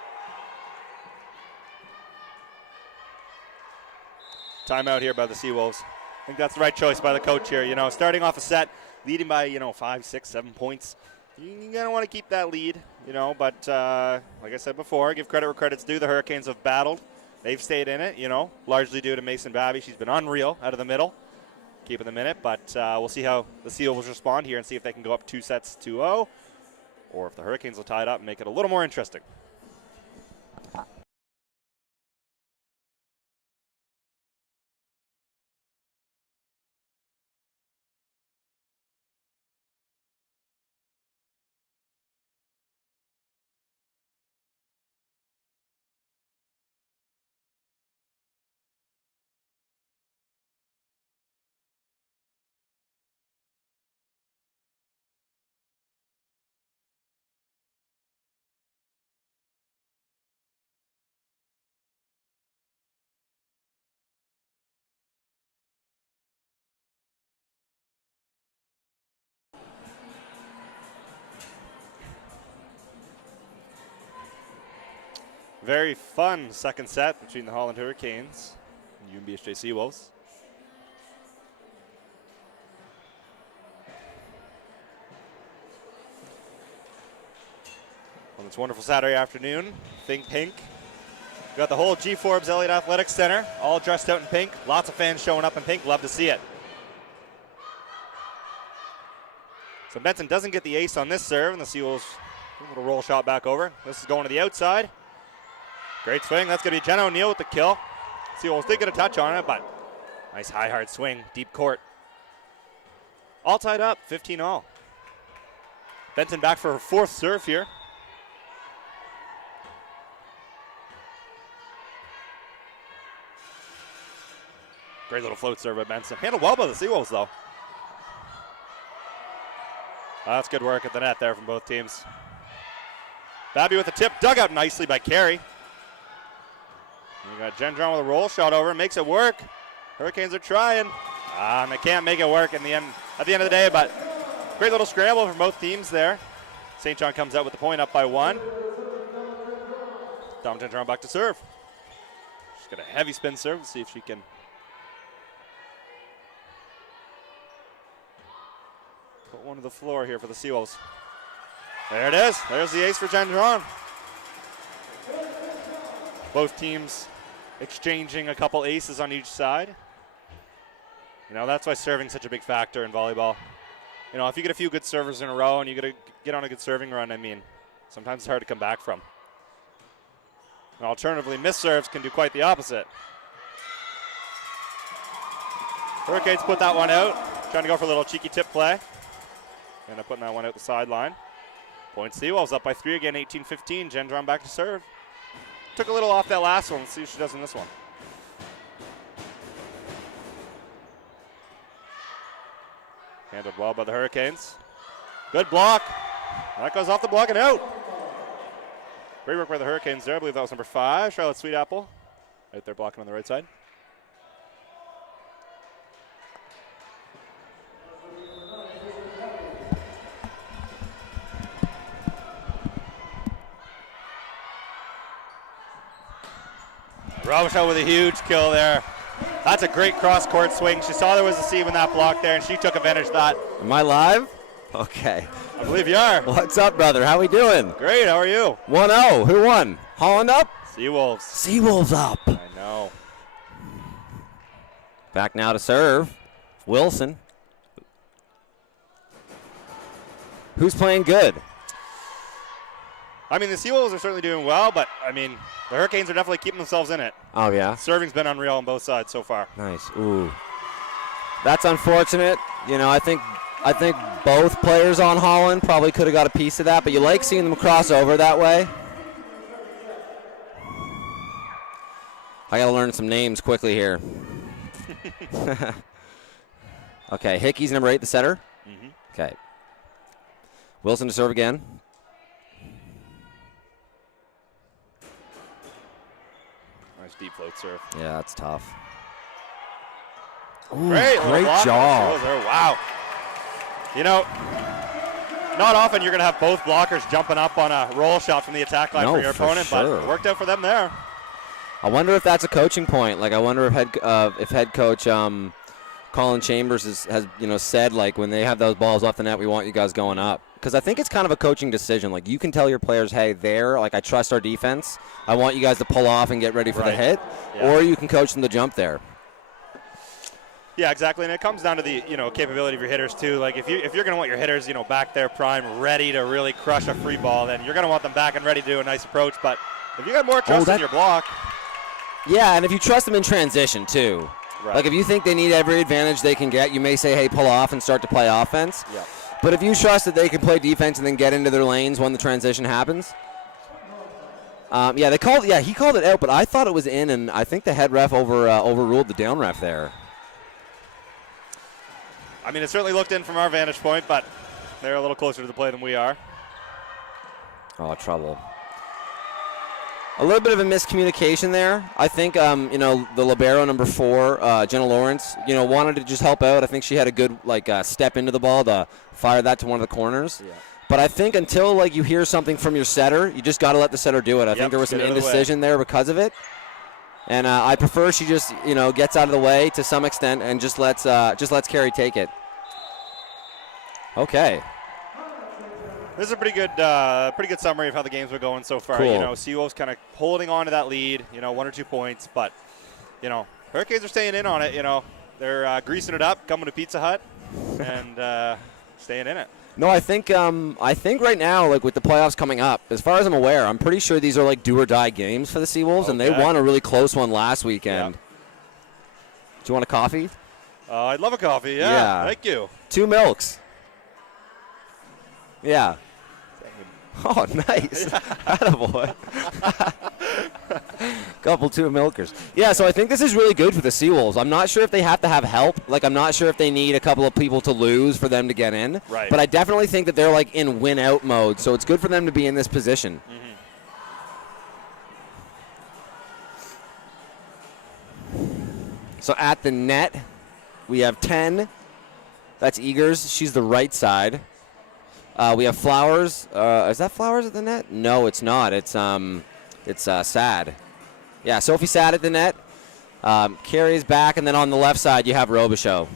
Timeout here by the Seawolves. think that's the right choice by the coach here. You know, starting off a set, leading by, 5, 6, 7 points. You're going to want to keep that lead, but like I said before, give credit where credit's due. The Hurricanes have battled. They've stayed in it, largely due to Mason Babby. She's been unreal out of the middle, keeping them in it. But we'll see how the Seals respond here and see if they can go up 2 sets 2-0, or if the Hurricanes will tie it up and make it a little more interesting. Very fun second set between the Holland Hurricanes and UNBSJ Seawolves. On this wonderful Saturday afternoon, Think Pink. We've got the whole G. Forbes Elliott Athletics Center all dressed out in pink. Lots of fans showing up in pink. Love to see it. So Benson doesn't get the ace on this serve, and the Seawolves a little roll shot back over. This is going to the outside. Great swing. That's going to be Jenna O'Neill with the kill. Seawolves did get a touch on it, but nice high, hard swing. Deep court. All tied up, 15-all. Benton back for her 4th serve here. Great little float serve by Benson. Handled well by the Seawolves, though. That's good work at the net there from both teams. Babby with the tip. Dug out nicely by Carey. We got Gendron with a roll shot over, makes it work. Hurricanes are trying. And they can't make it work at the end of the day, but great little scramble from both teams there. St. John comes out with the point up by 1. Dom Gendron back to serve. She's got a heavy spin serve. Let's see if she can put one to the floor here for the Seawolves. There it is. There's the ace for Gendron. Both teams exchanging a couple aces on each side. That's why serving's such a big factor in volleyball. If you get a few good servers in a row and you get on a good serving run, sometimes it's hard to come back from. And alternatively, missed serves can do quite the opposite. Hurricanes put that one out, trying to go for a little cheeky tip play. End up putting that one out the sideline. Point Seawolves up by 3 again, 18-15. Gendron back to serve. Took a little off that last one. Let's see what she does in this one. Handled well by the Hurricanes. Good block. That goes off the block and out. Great work by the Hurricanes there. I believe that was number 5, Charlotte Sweetapple. Out there blocking on the right side. Robichaud with a huge kill there. That's a great cross-court swing. She saw there was a seam in that block there, and she took advantage of that. Am I live? Okay. I believe you are. What's up, brother? How we doing? Great. How are you? 1-0. Who won? Holland up? Seawolves. Seawolves up. I know. Back now to serve. Wilson. Who's playing good? The Seawolves are certainly doing well, but, the Hurricanes are definitely keeping themselves in it. Oh, yeah? Serving's been unreal on both sides so far. Nice. Ooh. That's unfortunate. I think both players on Holland probably could have got a piece of that, but you like seeing them cross over that way. I got to learn some names quickly here. Okay, Hickey's number 8, the setter. Mm-hmm. Okay. Wilson to serve again. Nice deep float serve. Yeah, that's tough. Ooh, great job. Wow. Not often you're going to have both blockers jumping up on a roll shot from the attack line for your opponent, but it worked out for them there. I wonder if that's a coaching point. I wonder if head coach Colin Chambers has said, like, when they have those balls off the net, we want you guys going up. Because I think it's kind of a coaching decision. Like, you can tell your players, hey, I trust our defense. I want you guys to pull off and get ready for the hit. Yeah. Or you can coach them to jump there. Yeah, exactly, and it comes down to the capability of your hitters too. Like if you're going to want your hitters back there prime, ready to really crush a free ball, then you're going to want them back and ready to do a nice approach. But if you got more trust in your block, yeah, and if you trust them in transition too, like if you think they need every advantage they can get, you may say, hey, pull off and start to play offense. Yeah. But if you trust that they can play defense and then get into their lanes when the transition happens. He called it out, but I thought it was in, and I think the head ref overruled the down ref there. I mean, it certainly looked in from our vantage point, but they're a little closer to the play than we are. Oh, trouble. A little bit of a miscommunication there. I think, the libero number 4, Jenna Lawrence, wanted to just help out. I think she had a good, step into the ball to fire that to one of the corners. Yeah. But I think until, you hear something from your setter, you just got to let the setter do it. I think there was some indecision there because of it. And I prefer she just, gets out of the way to some extent and just lets Carrie take it. Okay. This is a pretty good summary of how the games were going so far. Cool. Seawolves kind of holding on to that lead, 1 or 2 points, but Hurricanes are staying in on it. They're greasing it up, coming to Pizza Hut, and staying in it. No, I think right now, with the playoffs coming up, as far as I'm aware, I'm pretty sure these are do or die games for the Seawolves, and they won a really close one last weekend. Yeah. Do you want a coffee? I'd love a coffee. Yeah. Thank you. 2 milks. Yeah. Oh, nice. Attaboy. Couple 2 milkers. Yeah, so I think this is really good for the Seawolves. I'm not sure if they have to have help. I'm not sure if they need a couple of people to lose for them to get in. Right. But I definitely think that they're in win-out mode, so it's good for them to be in this position. Mm-hmm. So at the net, we have 10. That's Eagers. She's the right side. We have Flowers. Is that Flowers at the net? No, it's not. It's Sad. Yeah, Sophie Sad at the net. Carrie's back, and then on the left side you have Robichaud.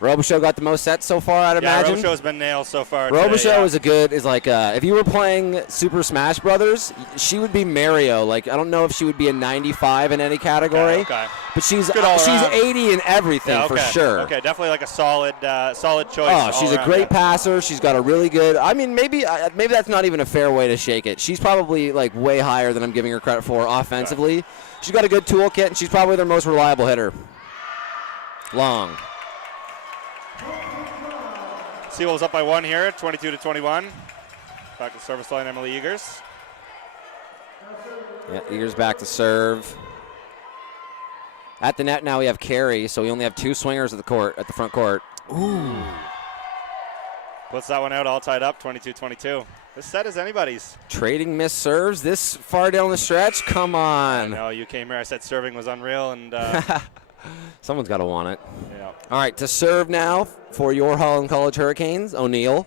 Robichaud got the most sets so far, I'd imagine. Yeah, Robichaud's been nailed so far. Robichaud is if you were playing Super Smash Brothers, she would be Mario. I don't know if she would be a 95 in any category. Okay. But she's 80 in everything for sure. Okay, definitely a solid choice. Oh, she's a great passer. She's got a really good. I mean, maybe that's not even a fair way to shake it. She's probably way higher than I'm giving her credit for offensively. Okay. She's got a good toolkit, and she's probably their most reliable hitter. Long. Seawolves up by 1 here, 22-21. Back to service line, Emily Eagers. Yeah, Eagers back to serve. At the net now we have Carey, so we only have 2 swingers at the front court. Ooh. Puts that one out all tied up, 22-22. This set is anybody's. Trading missed serves this far down the stretch? Come on. I know, you came here, I said serving was unreal, and someone's got to want it. Yeah. All right, to serve now for your Holland College Hurricanes, O'Neill.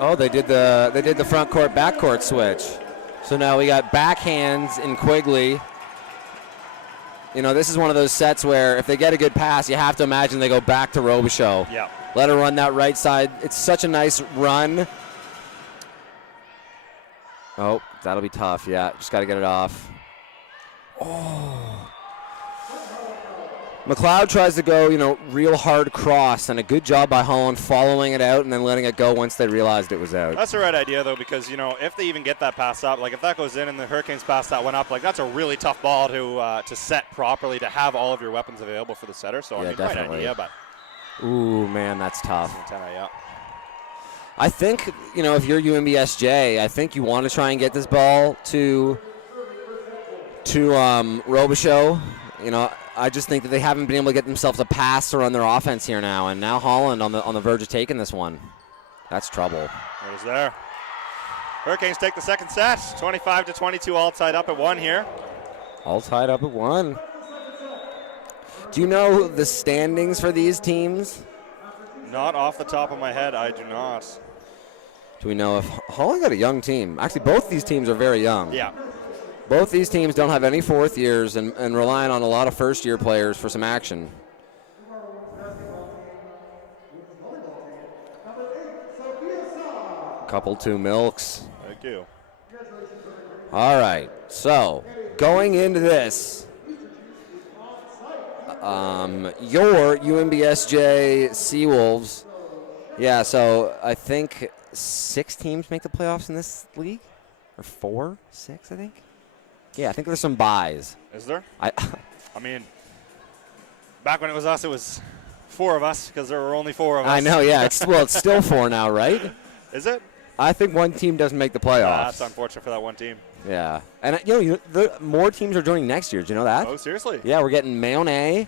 Oh, they did the front court back court switch. So now we got backhands in Quigley. This is one of those sets where if they get a good pass, you have to imagine they go back to Robichaud. Yeah. Let her run that right side. It's such a nice run. Oh, that'll be tough. Yeah, just got to get it off. Oh. McLeod tries to go, real hard cross, and a good job by Holland following it out and then letting it go once they realized it was out. That's the right idea, though, because, if they even get that pass up, if that goes in and the Hurricanes pass that one up, that's a really tough ball to set properly, to have all of your weapons available for the setter. So, yeah, definitely. Right idea, but. Ooh, man, that's tough. Yeah. I think, if you're UNBSJ, I think you want to try and get this ball to Robichaud. I just think that they haven't been able to get themselves a pass to run their offense here now, and now Holland on the verge of taking this one. That's trouble. It was there. Hurricanes take the second set, 25-22, all tied up at 1 here. All tied up at 1. Do you know the standings for these teams? Not off the top of my head, I do not. Do we know if Holland got a young team? Actually, both these teams are very young. Yeah. Both these teams don't have any fourth years and relying on a lot of first-year players for some action. Couple 2 milks. Thank you. All right, so going into this, your UNBSJ Seawolves, yeah, so I think 6 teams make the playoffs in this league, or 4, 6, I think. Yeah, I think there's some buys. Is there? I mean, back when it was us, it was 4 of us because there were only 4 of us. I know, yeah. It's still 4 now, right? Is it? I think one team doesn't make the playoffs. That's unfortunate for that one team. Yeah, and more teams are joining next year. Do you know that? Oh, seriously? Yeah, we're getting Mayonnaise.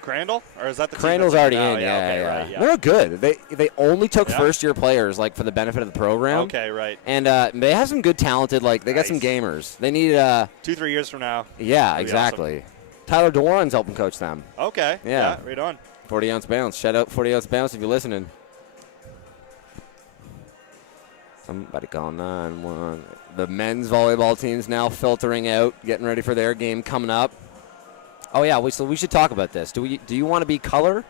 Crandall, or is that the Crandall's team already that's in? okay, Yeah. right, yeah. They're good. They only took Yeah. first-year players like for the benefit of the program. Okay, right. And they have some good talented. Like they got some Nice. gamers. They need 2-3 years from now. Yeah, That'd be exactly. Tyler DeWarren's helping coach them. Okay. Yeah. Right on. 40-ounce bounce. Shout out 40-ounce bounce if you're listening. Somebody call 911. The men's volleyball team's now filtering out, getting ready for their game coming up. Oh yeah, so we should talk about this. Do you want to be color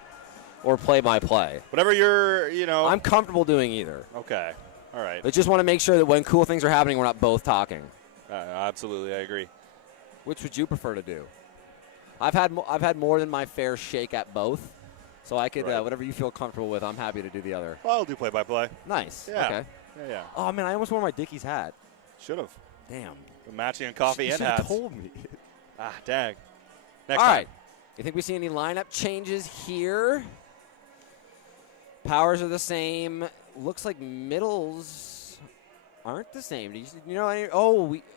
or play-by-play? Whatever you're, I'm comfortable doing either. Okay. All right. I just want to make sure that when cool things are happening, we're not both talking. Absolutely, I agree. Which would you prefer to do? I've had more than my fair shake at both, so I could Right. whatever you feel comfortable with. I'm happy to do the other. Well, I'll do play-by-play. Nice. Yeah. Okay. Yeah. Oh man, I almost wore my Dickies hat. Should have. Damn. Matching in coffee You and should have hats. told me. Dang. Next All time. right. You think we see any lineup changes here? Powers are the same. Looks like middles aren't the same.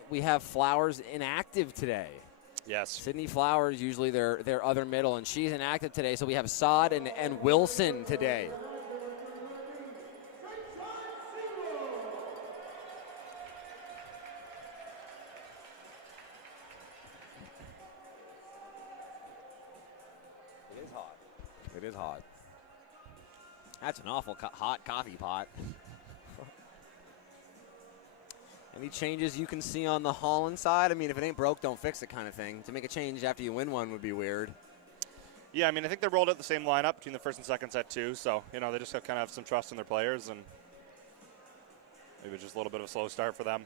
We have Flowers inactive today. Yes. Sydney Flowers, usually their other middle, and she's inactive today. So we have Saad and Wilson today. It is hot. That's an awful hot coffee pot. Any changes you can see on the Holland side? I mean, if it ain't broke, don't fix it kind of thing. To make a change after you win one would be weird. Yeah, I mean, I think they rolled out the same lineup between the first and second set, too. So, they just kind of have some trust in their players, and maybe just a little bit of a slow start for them.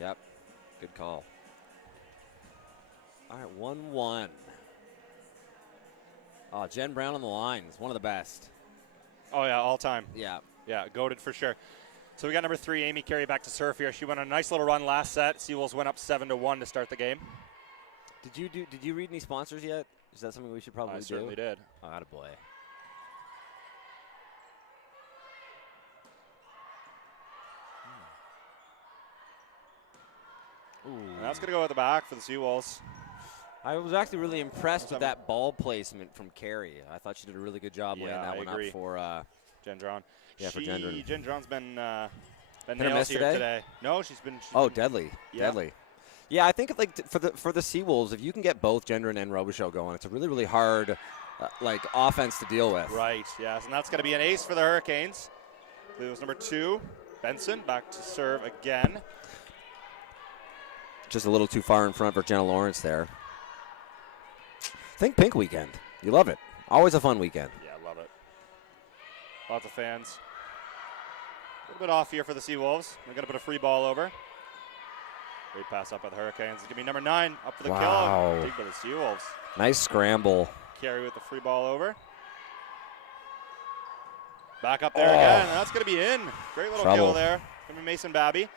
Yep. Good call. All right, 1-1. Oh, Jen Brown on the line is one of the best. Oh, yeah, all time. Yeah. Yeah, goated for sure. So we got number 3, Amy Carey, back to serve here. She went on a nice little run last set. Seawolves went up 7-1 to start the game. Did you read any sponsors yet? Is that something we should probably do? I certainly did. Oh, attaboy. And that's going to go at the back for the Seawolves. I was actually really impressed with that ball placement from Carey. I thought she did a really good job laying that one up for Gendron. Yeah, for Gendron. Gendron's been Hit or miss here today. No, she's been. Deadly. Yeah. Deadly. Yeah, I think for the Seawolves, if you can get both Gendron and Robichaux going, it's a really, really hard offense to deal with. Right, yes, and that's going to be an ace for the Hurricanes. It was number 2, Benson, back to serve again. Just a little too far in front for Jenna Lawrence there. Think Pink weekend. You love it. Always a fun weekend. Yeah, love it. Lots of fans. A little bit off here for the Seawolves. They're going to put a free ball over. Great pass up by the Hurricanes. It's going to be number 9 up for the kill. Big by the Seawolves. Nice scramble. Carey with the free ball over. Back up there again. That's going to be in. Great little kill there from Mason Babby.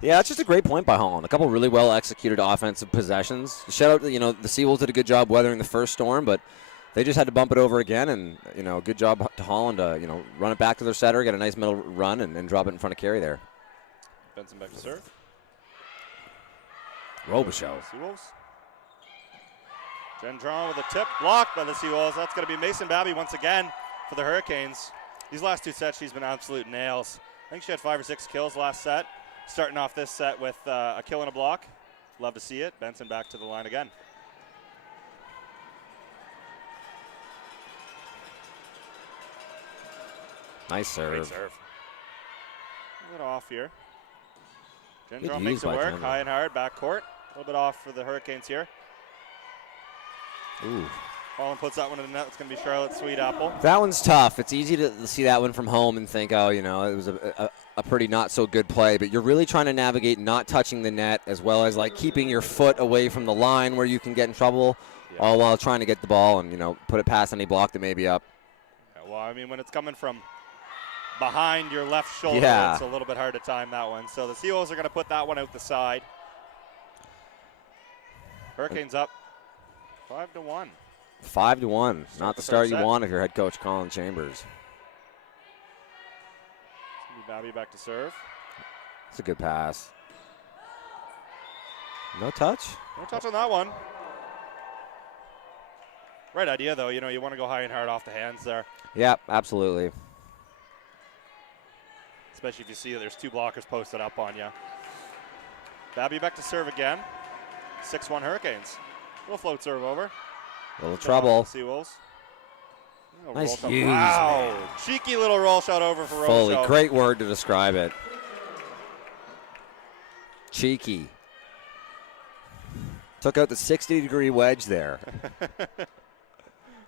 Yeah, it's just a great point by Holland. A couple really well executed offensive possessions. Shout out, the Seawolves did a good job weathering the first storm, but they just had to bump it over again, and good job to Holland to run it back to their setter, get a nice middle run, and drop it in front of Carey there. Benson back to serve. Robichaux. Seawolves. Gendron with a tip, blocked by the Seawolves. That's going to be Mason Babby once again for the Hurricanes. These last 2 sets, she's been absolute nails. I think she had 5 or 6 kills last set. Starting off this set with a kill and a block. Love to see it. Benson back to the line again. Nice serve. Great serve. A little off here. Good Gendron use makes it by work. Gendron. High and hard, back court. A little bit off for the Hurricanes here. Ooh. Holland puts that one in the net. It's going to be Charlotte Sweetapple. That one's tough. It's easy to see that one from home and think, oh, you know, it was a pretty not so good play. But you're really trying to navigate not touching the net as well as like keeping your foot away from the line where you can get in trouble, all while trying to get the ball and, you know, put it past any block that may be up. Yeah, well, I mean, when it's coming from behind your left shoulder, it's a little bit hard to time that one. So the Seawolves are going to put that one out the side. Hurricanes up 5-1. 5-1. Not the start you set. want if you're head coach Colin Chambers. Babby back to serve. It's a good pass. No touch? No touch on that one. Right idea, though. You know, you want to go high and hard off the hands there. Yeah, absolutely. Especially if you see that there's two blockers posted up on you. Babby back to serve again. 6-1 Hurricanes. Little float serve over. Little trouble. Seawolves. Nice use. Wow. Cheeky little roll shot over for Foley, Robichaud. great word to describe it. Cheeky. Took out the 60-degree wedge there.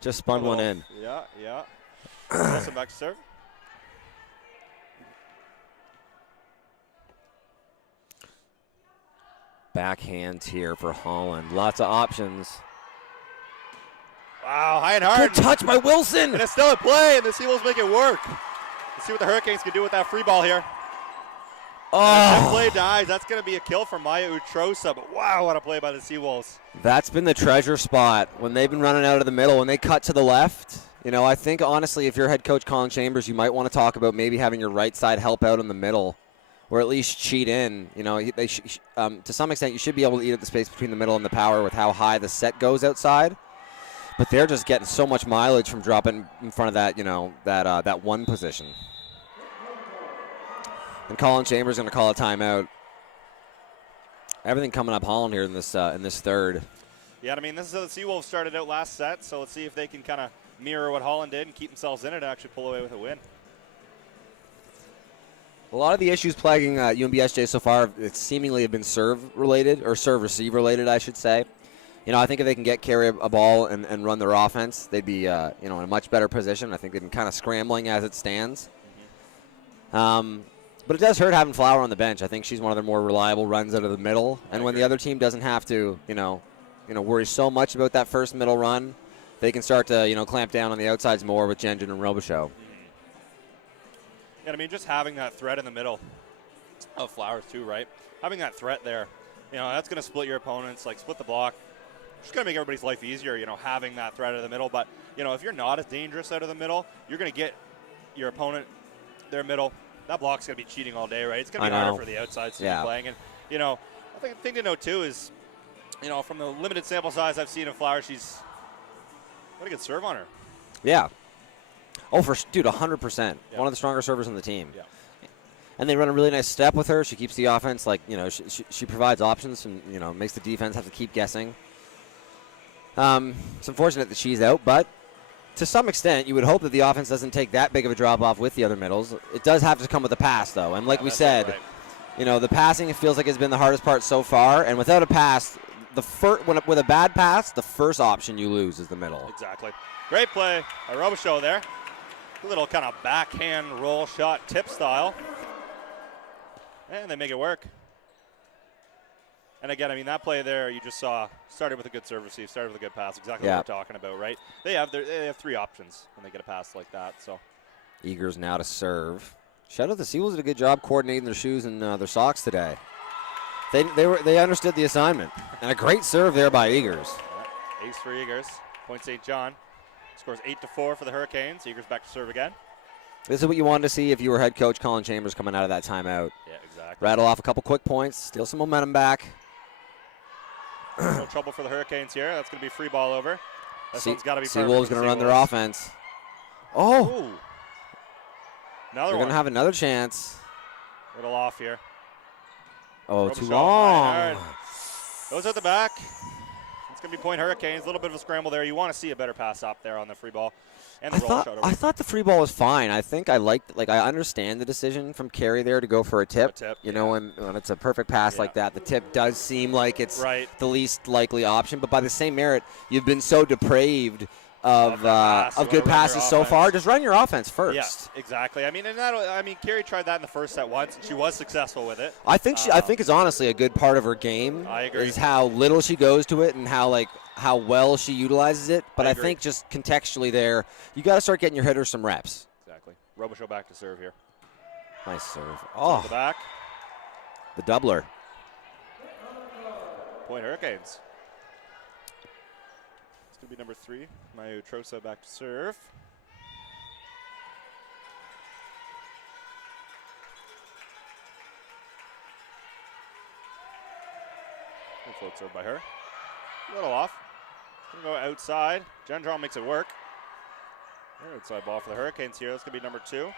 Just spun one in. Yeah, yeah. Wilson back to serve. Backhand here for Holland. Lots of options. Wow, high and hard. Good touch by Wilson. And it's still in play, and the Seawolves make it work. Let's see what the Hurricanes can do with that free ball here. Oh, Play dies. That's going to be a kill for Maya Utrosa, but wow, what a play by the Seawolves. that's been the treasure spot when they've been running out of the middle. When they cut to the left, you know, I think honestly, if you're head coach Colin Chambers, you might want to talk about maybe having your right side help out in the middle, or at least cheat in. You know, they to some extent, you should be able to eat at the space between the middle and the power with how high the set goes outside. But they're just getting so much mileage from dropping in front of that, you know, that one position. And Colin Chambers going to call a timeout. Everything coming up Holland here in this third. Yeah, I mean, this is how the Seawolves started out last set, so let's see if they can kind of mirror what Holland did and keep themselves in it and actually pull away with a win. A lot of the issues plaguing UNBSJ so far seemingly have been serve-related, or serve-receive-related, I should say. You know, I think if they can carry a ball and run their offense, they'd be, you know, in a much better position. I think they've been kind of scrambling as it stands. But it does hurt having Flower on the bench. I think she's one of their more reliable runs out of the middle. And when the other team doesn't have to, you know, worry so much about that first middle run, they can start to, you know, clamp down on the outsides more with Gendron and Robichaud. Yeah, I mean, just having that threat in the middle of Flowers too, right? Having that threat there, you know, that's going to split your opponents, like split the block. It's going to make everybody's life easier, you know, having that threat out of the middle. But, you know, if you're not as dangerous out of the middle, you're going to get your opponent their middle. That block's going to be cheating all day, right? It's going to be harder for the outsides to be playing. And, you know, I think the thing to note, too, is, you know, from the limited sample size I've seen of Flowers, she's got a good serve on her. Yeah. Oh, dude, 100%. Yeah. One of the stronger servers on the team. Yeah. And they run a really nice step with her. She keeps the offense, like, you know, she provides options and, you know, makes the defense have to keep guessing. It's unfortunate that she's out, but to some extent, you would hope that the offense doesn't take that big of a drop-off with the other middles. It does have to come with the pass, though. And like we said, you know, the passing, it feels like has been the hardest part so far. And without a pass, with a bad pass, the first option you lose is the middle. Exactly. Great play by Robichaud there. A little kind of backhand roll shot tip style. And they make it work. And again, I mean, that play there you just saw started with a good serve receive, started with a good pass. Exactly what we're talking about, right? They have three options when they get a pass like that. So, Eagers now to serve. Shout out the Seawolves did a good job coordinating their shoes and their socks today. They understood the assignment, and a great serve there by Eagers. Ace for Eagers. Point St. John scores 8-4 for the Hurricanes. Eagers back to serve again. This is what you wanted to see if you were head coach Colin Chambers coming out of that timeout. Yeah, exactly. Rattle off a couple quick points, steal some momentum back. No trouble for the Hurricanes here. That's going to be free ball over. This one's got to be perfect. Seawolves going to run their offense. Oh! Ooh. Another They're going to have another chance. A little off here. Oh, too long. Goes at the back. It's going to be point Hurricanes. A little bit of a scramble there. You want to see a better pass up there on the free ball. And the roll shot over. I thought the free ball was fine. I think I liked, I understand the decision from Carey there to go for a tip. You know, when it's a perfect pass like that, the tip does seem like it's the least likely option. But by the same merit, you've been so depraved of good passes so far. Just run your offense first. Yes, exactly. I mean, Carey tried that in the first set once, and she was successful with it. I think it's honestly a good part of her game. I agree. Is how little she goes to it and how well she utilizes it. But I think just contextually there, you got to start getting your hitters some reps. Exactly. Robichaud back to serve here. Nice serve. Oh, the back. The doubler. Point Hurricanes. It's going to be number 3. Mayu Trosa back to serve. Good float serve by her. A little off. Going to go outside. Gendron makes it work. Outside ball for the Hurricanes here. That's going to be number 2.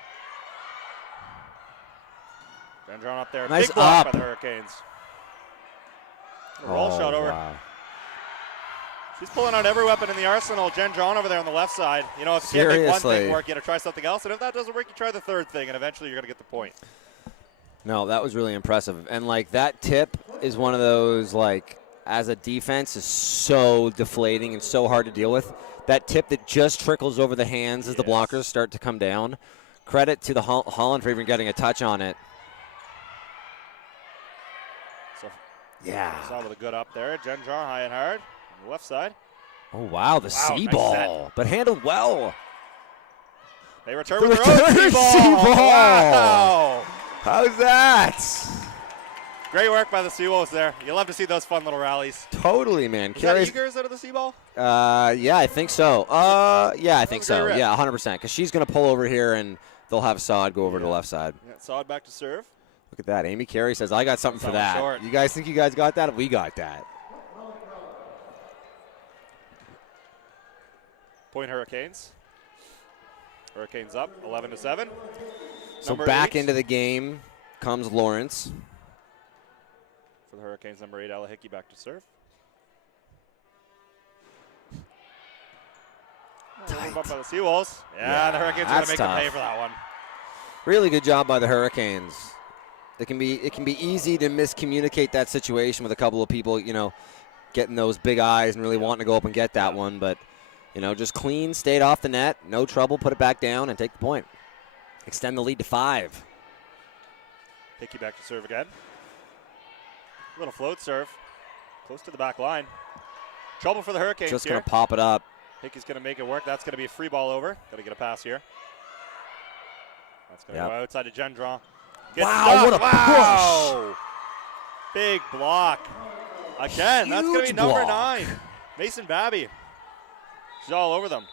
Gendron up there. Nice big block up by the Hurricanes. Roll shot over. Wow. She's pulling out every weapon in the arsenal. Gendron over there on the left side. You know, if you can't make one thing work, you got to try something else. And if that doesn't work, you try the third thing, and eventually you're going to get the point. No, that was really impressive. And, that tip is one of those, as a defense, is so deflating and so hard to deal with. That tip that just trickles over the hands as the blockers start to come down. Credit to the Holland for even getting a touch on it. Saw with a good up there. Gendron high and hard. On the left side. Oh, wow, the C ball. But handled well. They return with their own C ball. Wow. How's that? Great work by the Seawolves there. You love to see those fun little rallies. Totally, man. Is that Eagers out of the C ball? Yeah, I think so. I think so. Rip. Yeah, 100%. Because she's going to pull over here, and they'll have Saad go over to the left side. Yeah, Saad back to serve. Look at that. Amy Carey says, I got something for that. Short. You guys think you guys got that? We got that. Point Hurricanes. Hurricanes up 11-7. So back into the game comes Lawrence. For the Hurricanes, number 8, Ella Hickey back to serve. Tight. Up by the Seawolves. Yeah, the Hurricanes are going to make them pay for that one. Really good job by the Hurricanes. It can be easy to miscommunicate that situation with a couple of people, getting those big eyes and really wanting to go up and get that one. But, just clean, stayed off the net, no trouble, put it back down and take the point. Extend the lead to 5. Hickey back to serve again. Little float serve. Close to the back line. Trouble for the Hurricanes Just here. going to pop it up. Hickey's going to make it work. That's going to be a free ball over. Got to get a pass here. That's going to go outside to Gendron. Wow, what a push. Big block. Again, Huge that's going to be number block. 9. Mason Babby. She's all over them.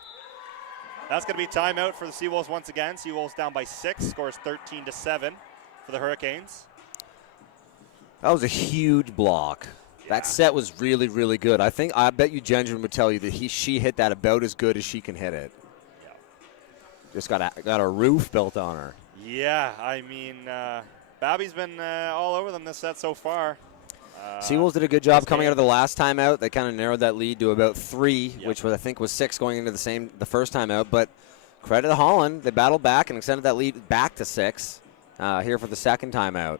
That's going to be timeout for the Seawolves once again. Seawolves down by 6. Scores 13-7 for the Hurricanes. That was a huge block. Yeah. That set was really, really good. I bet you Gendron would tell you that she hit that about as good as she can hit it. Yeah. Just got a roof built on her. Yeah, I mean, Babby's been all over them this set so far. Seawolves did a good job coming out of the last time out. They kind of narrowed that lead to about 3, which I think was 6 going into the first time out. But credit to Holland. They battled back and extended that lead back to 6 here for the second time out.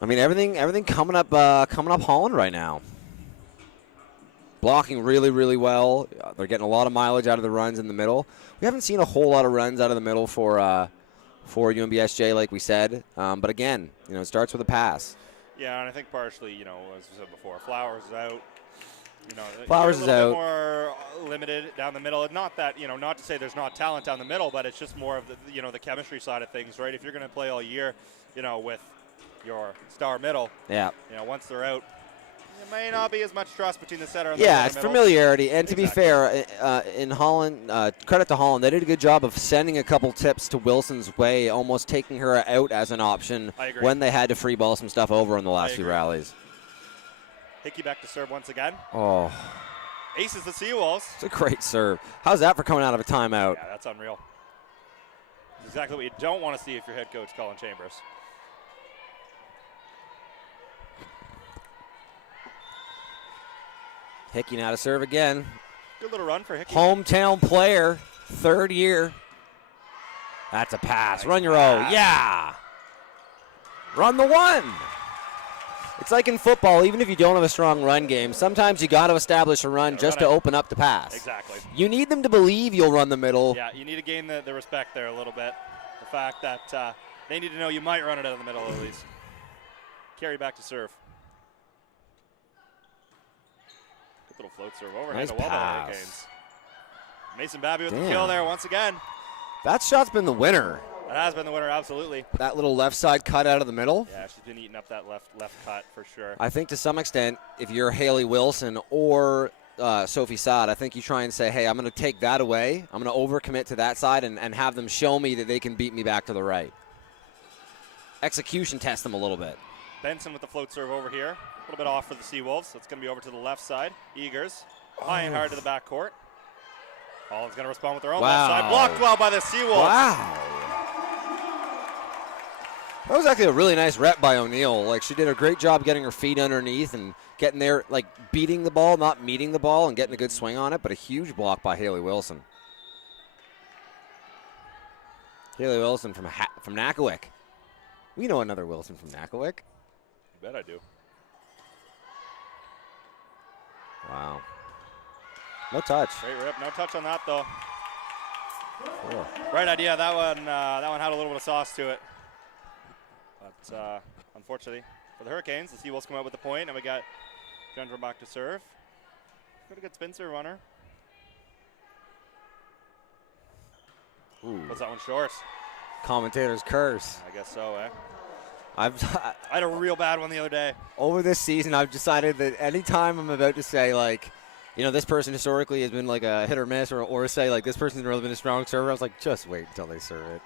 I mean, everything coming up Holland right now. Blocking really, really well. They're getting a lot of mileage out of the runs in the middle. We haven't seen a whole lot of runs out of the middle for UNBSJ, like we said. But again, it starts with a pass. Yeah, and I think partially, as we said before, Flowers is out. Flowers is out. Bit more limited down the middle. Not that, not to say there's not talent down the middle, but it's just more of the, the chemistry side of things, right? If you're going to play all year, with your star middle, once they're out, there may not be as much trust between the center and the middle. It's familiarity. And to be fair, in Holland, credit to Holland, they did a good job of sending a couple tips to Wilson's way, almost taking her out as an option when they had to free ball some stuff over in the last few rallies. Hickey back to serve once again. Oh. Aces the Seawolves. It's a great serve. How's that for coming out of a timeout? Yeah, that's unreal. Exactly what you don't want to see if you're head coach Colin Chambers. Hickey now to serve again. Good little run for Hickey. Hometown player, 3rd year. That's a pass. Run your O. Yeah. Run the 1. It's like in football, even if you don't have a strong run game, sometimes you got to establish a run just to open up the pass. Exactly. You need them to believe you'll run the middle. Yeah, you need to gain the respect there a little bit. The fact that they need to know you might run it out of the middle at least. Carry back to serve. Good little float serve overhead. Nice Well by the pass. Hurricanes. Mason Babby with the kill there once again. That shot's been the winner. That has been the winner, absolutely. That little left side cut out of the middle. Yeah, she's been eating up that left cut for sure. I think to some extent, if you're Haley Wilson or Sophie Saad, I think you try and say, hey, I'm going to take that away. I'm going to overcommit to that side and have them show me that they can beat me back to the right. Execution test them a little bit. Benson with the float serve over here. A little bit off for the Seawolves. So it's going to be over to the left side. Eagers high and hard to the backcourt. Holland's going to respond with their own left side. Blocked well by the Seawolves. Wow. That was actually a really nice rep by O'Neill. Like, she did a great job getting her feet underneath and getting there, like beating the ball, not meeting the ball, and getting a good swing on it, but a huge block by Haley Wilson. Haley Wilson from Nakawik. We know another Wilson from Nakawik. I bet I do. Wow. No touch. Great rip. No touch on that, though. Cool. Right idea. That one had a little bit of sauce to it. But unfortunately for the Hurricanes, the Seawolves come out with the point, and we got Gendron back to serve. Pretty good Spencer runner. Ooh. Was that one short? Commentator's curse. I guess so, eh? I had a real bad one the other day. Over this season, I've decided that anytime I'm about to say, like, you know, this person historically has been like a hit or miss, or say, like, this person's really been a strong server, I was like, just wait until they serve it.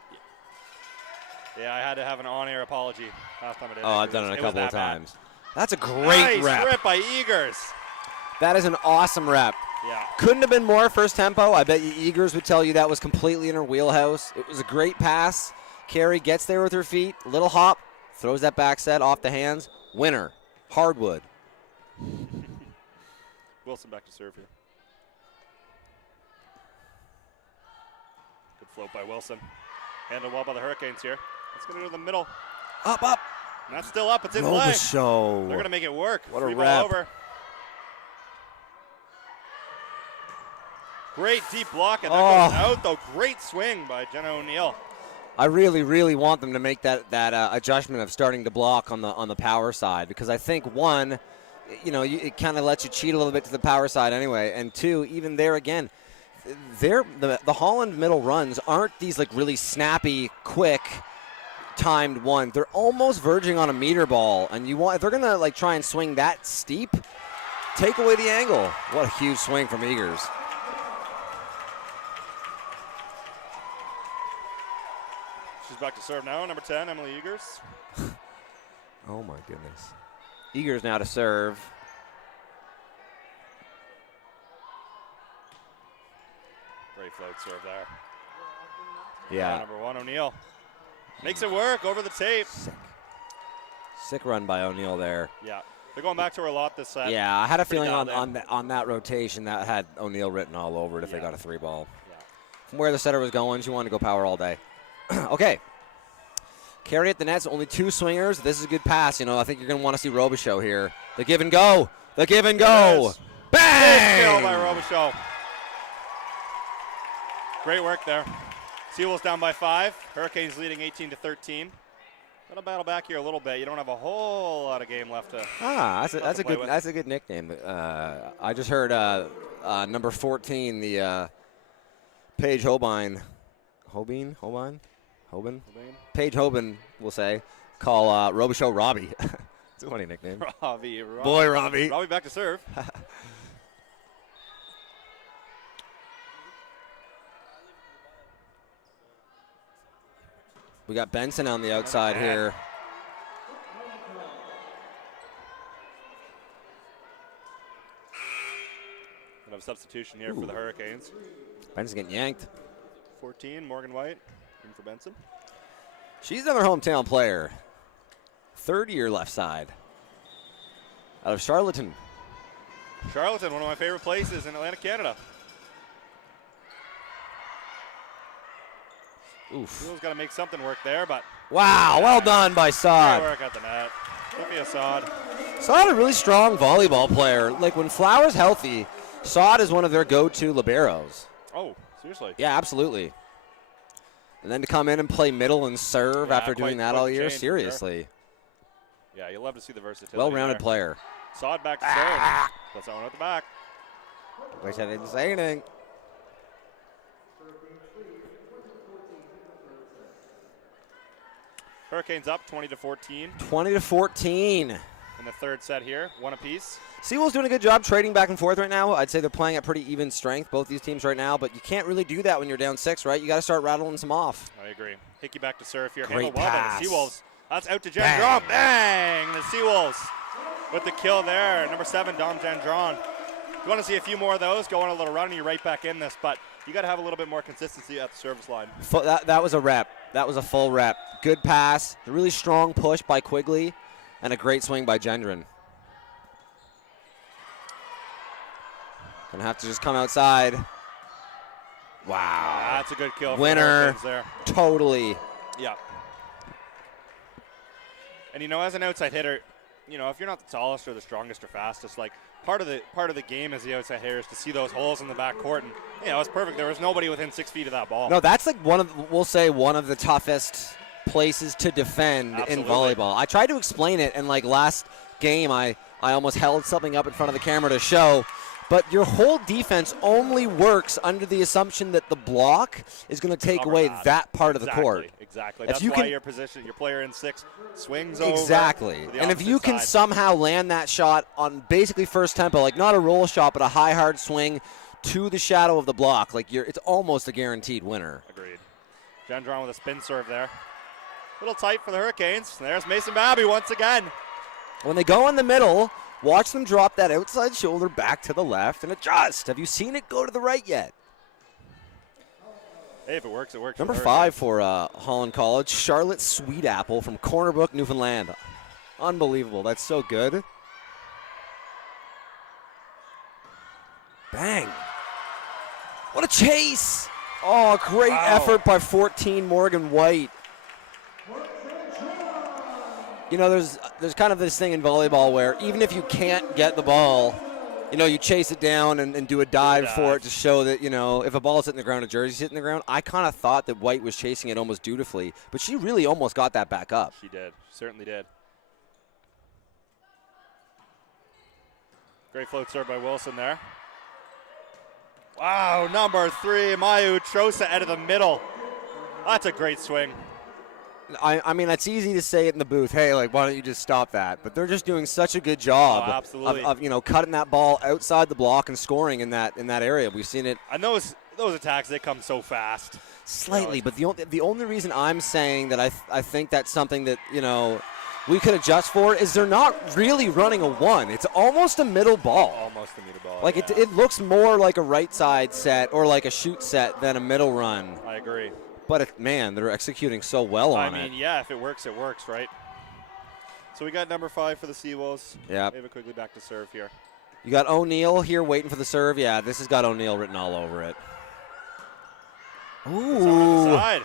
Yeah, I had to have an on-air apology last time I did it. Oh, I've done it a couple of times. That's a great nice rep. Rip by Eagers. That is an awesome rep. Yeah. Couldn't have been more first tempo. I bet you Eagers would tell you that was completely in her wheelhouse. It was a great pass. Carrie gets there with her feet, little hop, throws that back set off the hands. Winner. Hardwood. Wilson back to serve here. Good float by Wilson. Handled well by the Hurricanes here. It's going to go to the middle. Up. And that's still up. It's in play. Show. They're going to make it work. What a Free rep. ball over. Great deep block, and that goes out, though. Great swing by Jenna O'Neill. I really, really want them to make that adjustment of starting to block on the power side, because I think, one, you know, it kind of lets you cheat a little bit to the power side anyway, and two, even there again, the Holland middle runs aren't these like really snappy, quick, timed one. They're almost verging on a meter ball, and if they're gonna like try and swing that steep, take away the angle. What a huge swing from Eagers. She's back to serve now, number 10, Emily Eagers. Oh my goodness. Eagers now to serve. Great float serve there. Yeah. Number 1, O'Neill. Makes it work over the tape. Sick run by O'Neill there. Yeah. They're going back to her a lot this set. Yeah, I had a feeling dialed on that rotation that had O'Neill written all over it if they got a 3-ball. Yeah. From where the setter was going, she wanted to go power all day. Okay. Carry at the nets, only 2 swingers. This is a good pass. You know, I think you're going to want to see Robichaud here. The give and go. The give and go. Bang! Big kill by Robichaud. Great work there. Seawolves down by 5. Hurricanes leading 18-13. Got to battle back here a little bit. You don't have a whole lot of game left to. That's a good nickname. I just heard number 14, the Paige Hobine. Hobin? Paige Hobin, we'll say, call Robichaud Robbie. It's a funny nickname. Robbie. Boy, Robbie. Robbie back to serve. We got Benson on the outside here. Another substitution here for the Hurricanes. Benson getting yanked. 14, Morgan White in for Benson. She's another hometown player. 3rd year left side. Out of Charlottetown. Charlottetown, one of my favorite places in Atlantic Canada. Oof. Seawolves got to make something work there, but Wow, well done by great Saad. work at the net. Sophia Saad. Saad a really strong volleyball player. Like when Flower's healthy, Saad is one of their go-to liberos. Oh, seriously? Yeah, absolutely. And then to come in and play middle and serve after doing that all year, seriously. Yeah, you love to see the versatility. Well-rounded player. Saad back to serve. That's that one at the back. Wish I didn't say anything. Hurricanes up 20-14 20-14. in the third set here, one apiece. Seawolves doing a good job trading back and forth right now. I'd say they're playing at pretty even strength, both these teams right now, but you can't really do that when you're down 6, right? You got to start rattling some off. I agree. Hickey back to serve here. Great Handled well by pass. the Seawolves. That's out to Bang. Gendron. Bang! The Seawolves with the kill there. Number 7, Dom Gendron. You want to see a few more of those, go on a little run, and you're right back in this, but you got to have a little bit more consistency at the service line. That was a rep. That was a full rep. Good pass, a really strong push by Quigley, and a great swing by Gendron. Gonna have to just come outside. Wow. That's a good kill. Winner. For the there. Totally. Yeah. And you know, as an outside hitter, you know, if you're not the tallest or the strongest or fastest, like part of the game as the outside hitter is to see those holes in the back court, and you know, it's perfect. There was nobody within 6 feet of that ball. No, that's like one of the toughest places to defend in volleyball. I tried to explain it, and like last game, I almost held something up in front of the camera to show. But your whole defense only works under the assumption that the block is going to take away that part of the court. Exactly. That's why your position, your player in 6 swings over. Exactly. And if you can somehow land that shot on basically first tempo, like not a roll shot, but a high, hard swing to the shadow of the block, like it's almost a guaranteed winner. Agreed. Gendron with a spin serve there. A little tight for the Hurricanes. There's Mason Babby once again. When they go in the middle, watch them drop that outside shoulder back to the left and adjust. Have you seen it go to the right yet? Hey, if it works, it works. Number 5 for Holland College, Charlotte Sweetapple from Corner Brook, Newfoundland. Unbelievable. That's so good. Bang. What a chase. Oh, great effort by 14, Morgan White. You know, there's kind of this thing in volleyball where even if you can't get the ball, you know, you chase it down and do a dive for it to show that, you know, if a ball's hitting the ground, a jersey's hitting the ground. I kind of thought that White was chasing it almost dutifully, but she really almost got that back up. She did. She certainly did. Great float serve by Wilson there. Wow, number 3, Mayu Trosa out of the middle. That's a great swing. I mean, it's easy to say it in the booth, hey, like, why don't you just stop that? But they're just doing such a good job of you know, cutting that ball outside the block and scoring in that area. We've seen it. And those attacks, they come so fast. Slightly, but the only reason I'm saying that I think that's something that, you know, we could adjust for is they're not really running a 1. It's almost a middle ball. Almost a middle ball. Like, it looks more like a right side set or like a shoot set than a middle run. I agree. But, man, they're executing so well on it. I mean, yeah, if it works, right? So we got number 5 for the Seawolves. Yeah. David Quigley back to serve here. You got O'Neal here waiting for the serve. Yeah, this has got O'Neal written all over it. Ooh. Side.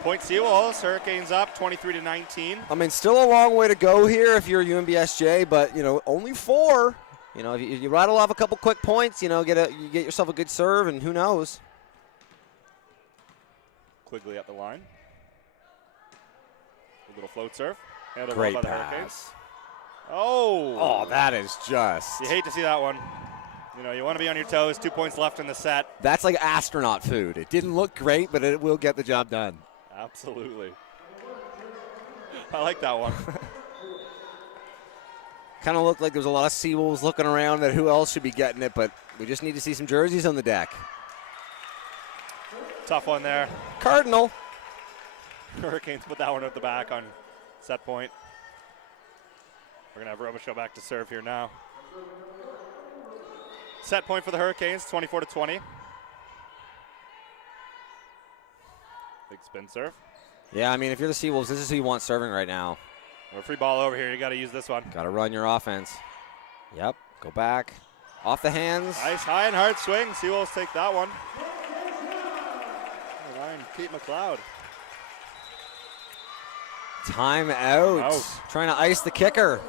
Point Seawolves. Hurricanes up 23-19. I mean, still a long way to go here if you're UNBSJ, but, you know, only 4. You know, if you rattle off a couple quick points, you know, you get yourself a good serve, and who knows. Quigley at the line. A little float serve. Great by the pass. Hurricanes. Oh, that is just. You hate to see that one. You know, you want to be on your toes. 2 points left in the set. That's like astronaut food. It didn't look great, but it will get the job done. Absolutely. I like that one. Kind of looked like there was a lot of Seawolves looking around at who else should be getting it, but we just need to see some jerseys on the deck. Tough one there. Cardinal. Hurricanes put that one at the back on set point. We're going to have Robichaud back to serve here now. Set point for the Hurricanes, 24-20. Big spin serve. Yeah, I mean, if you're the Seawolves, this is who you want serving right now. A free ball over here. You got to use this one. Got to run your offense. Yep, go back. Off the hands. Nice high and hard swing. Seawolves take that one. Ryan Pete McLeod. Time out. Trying to ice the kicker.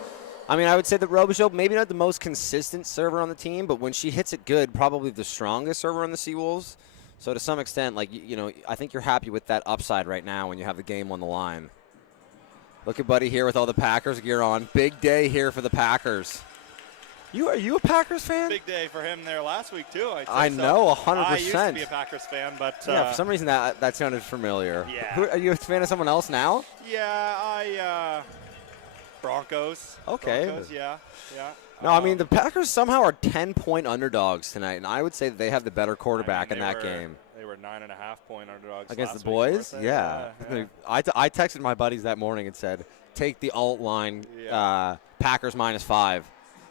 I mean, I would say that Robichaud, maybe not the most consistent server on the team, but when she hits it good, probably the strongest server on the Seawolves. So to some extent, like, you know, I think you're happy with that upside right now when you have the game on the line. Look at Buddy here with all the Packers gear on. Big day here for the Packers. Are you a Packers fan? Big day for him there last week, too. I know, 100%. I used to be a Packers fan, but... yeah, for some reason that sounded familiar. Yeah. Are you a fan of someone else now? Yeah, Broncos. Okay. Broncos, yeah. No, I mean, the Packers somehow are 10-point underdogs tonight, and I would say that they have the better quarterback in that game. They were 9.5-point underdogs against last the boys? week, Yeah. I texted my buddies that morning and said, take the alt line, Packers -5.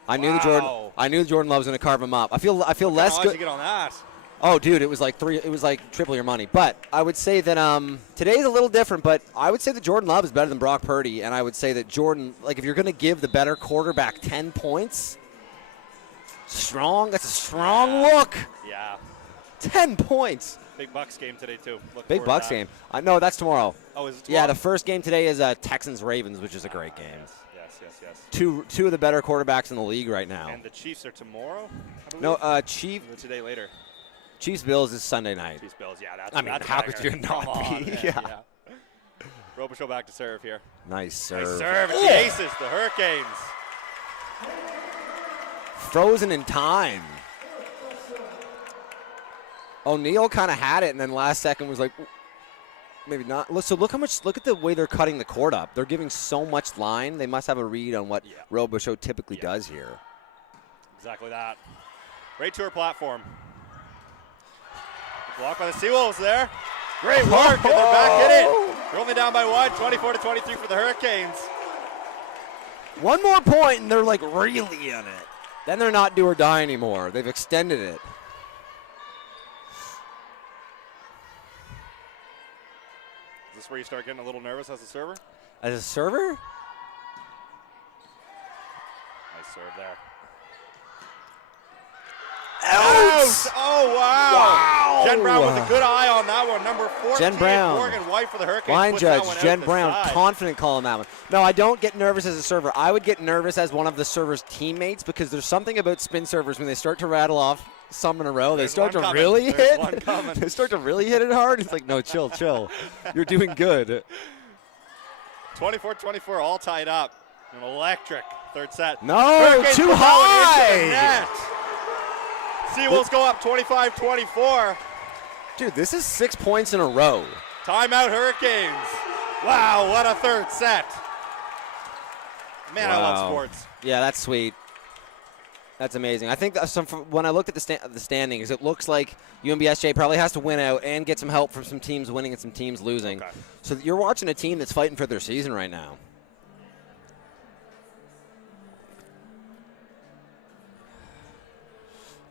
I knew Jordan Love's going to carve him up. I feel less good. You get on that? Oh, dude, it was like triple your money. But I would say that today's a little different, but I would say that Jordan Love is better than Brock Purdy, and I would say that Jordan, like, if you're going to give the better quarterback 10 points, that's a strong look. Yeah. 10 points. Big Bucks game today, too. Big Bucks game. No, that's tomorrow. Oh, is it tomorrow? Yeah, the first game today is Texans-Ravens, which is a great game. Yes. Two of the better quarterbacks in the league right now. And the Chiefs are tomorrow, I No, believe? Today later. Chiefs-Bills is Sunday night. Chiefs-Bills, yeah. That's how could you not be? Yeah. Robichaud back to serve here. Nice serve. Nice serve. It's the Aces, the Hurricanes. Frozen in time. O'Neal kind of had it, and then last second was like, maybe not. So look at the way they're cutting the court up. They're giving so much line. They must have a read on what Robichaud typically does here. Exactly that. Right to her platform. Blocked by the Seawolves there. Great work, and they're back in it. They're only down by 1, 24-23 for the Hurricanes. One more point, and they're like really in it. Then they're not do or die anymore. They've extended it. Is this where you start getting a little nervous as a server? As a server? Nice serve there. Out! Oh, wow. Jen Brown with a good eye on that one. Number 14, Jen Brown. Morgan White for the Hurricanes. Line puts that judge, one out Jen the Brown, side. confident calling that one. No, I don't get nervous as a server. I would get nervous as one of the server's teammates because there's something about spin servers when they start to rattle off some in a row. They start to really hit. They start to really hit it hard. It's like, no, chill. You're doing good. 24-24, all tied up. An electric third set. No, Hurricanes too put that one into the high. net. Seawolves go up 25-24. Dude, this is 6 points in a row. Timeout Hurricanes. Wow, what a third set. Man, I love sports. Yeah, that's sweet. That's amazing. I think when I looked at the standings, it looks like UNBSJ probably has to win out and get some help from some teams winning and some teams losing. Okay. So you're watching a team that's fighting for their season right now.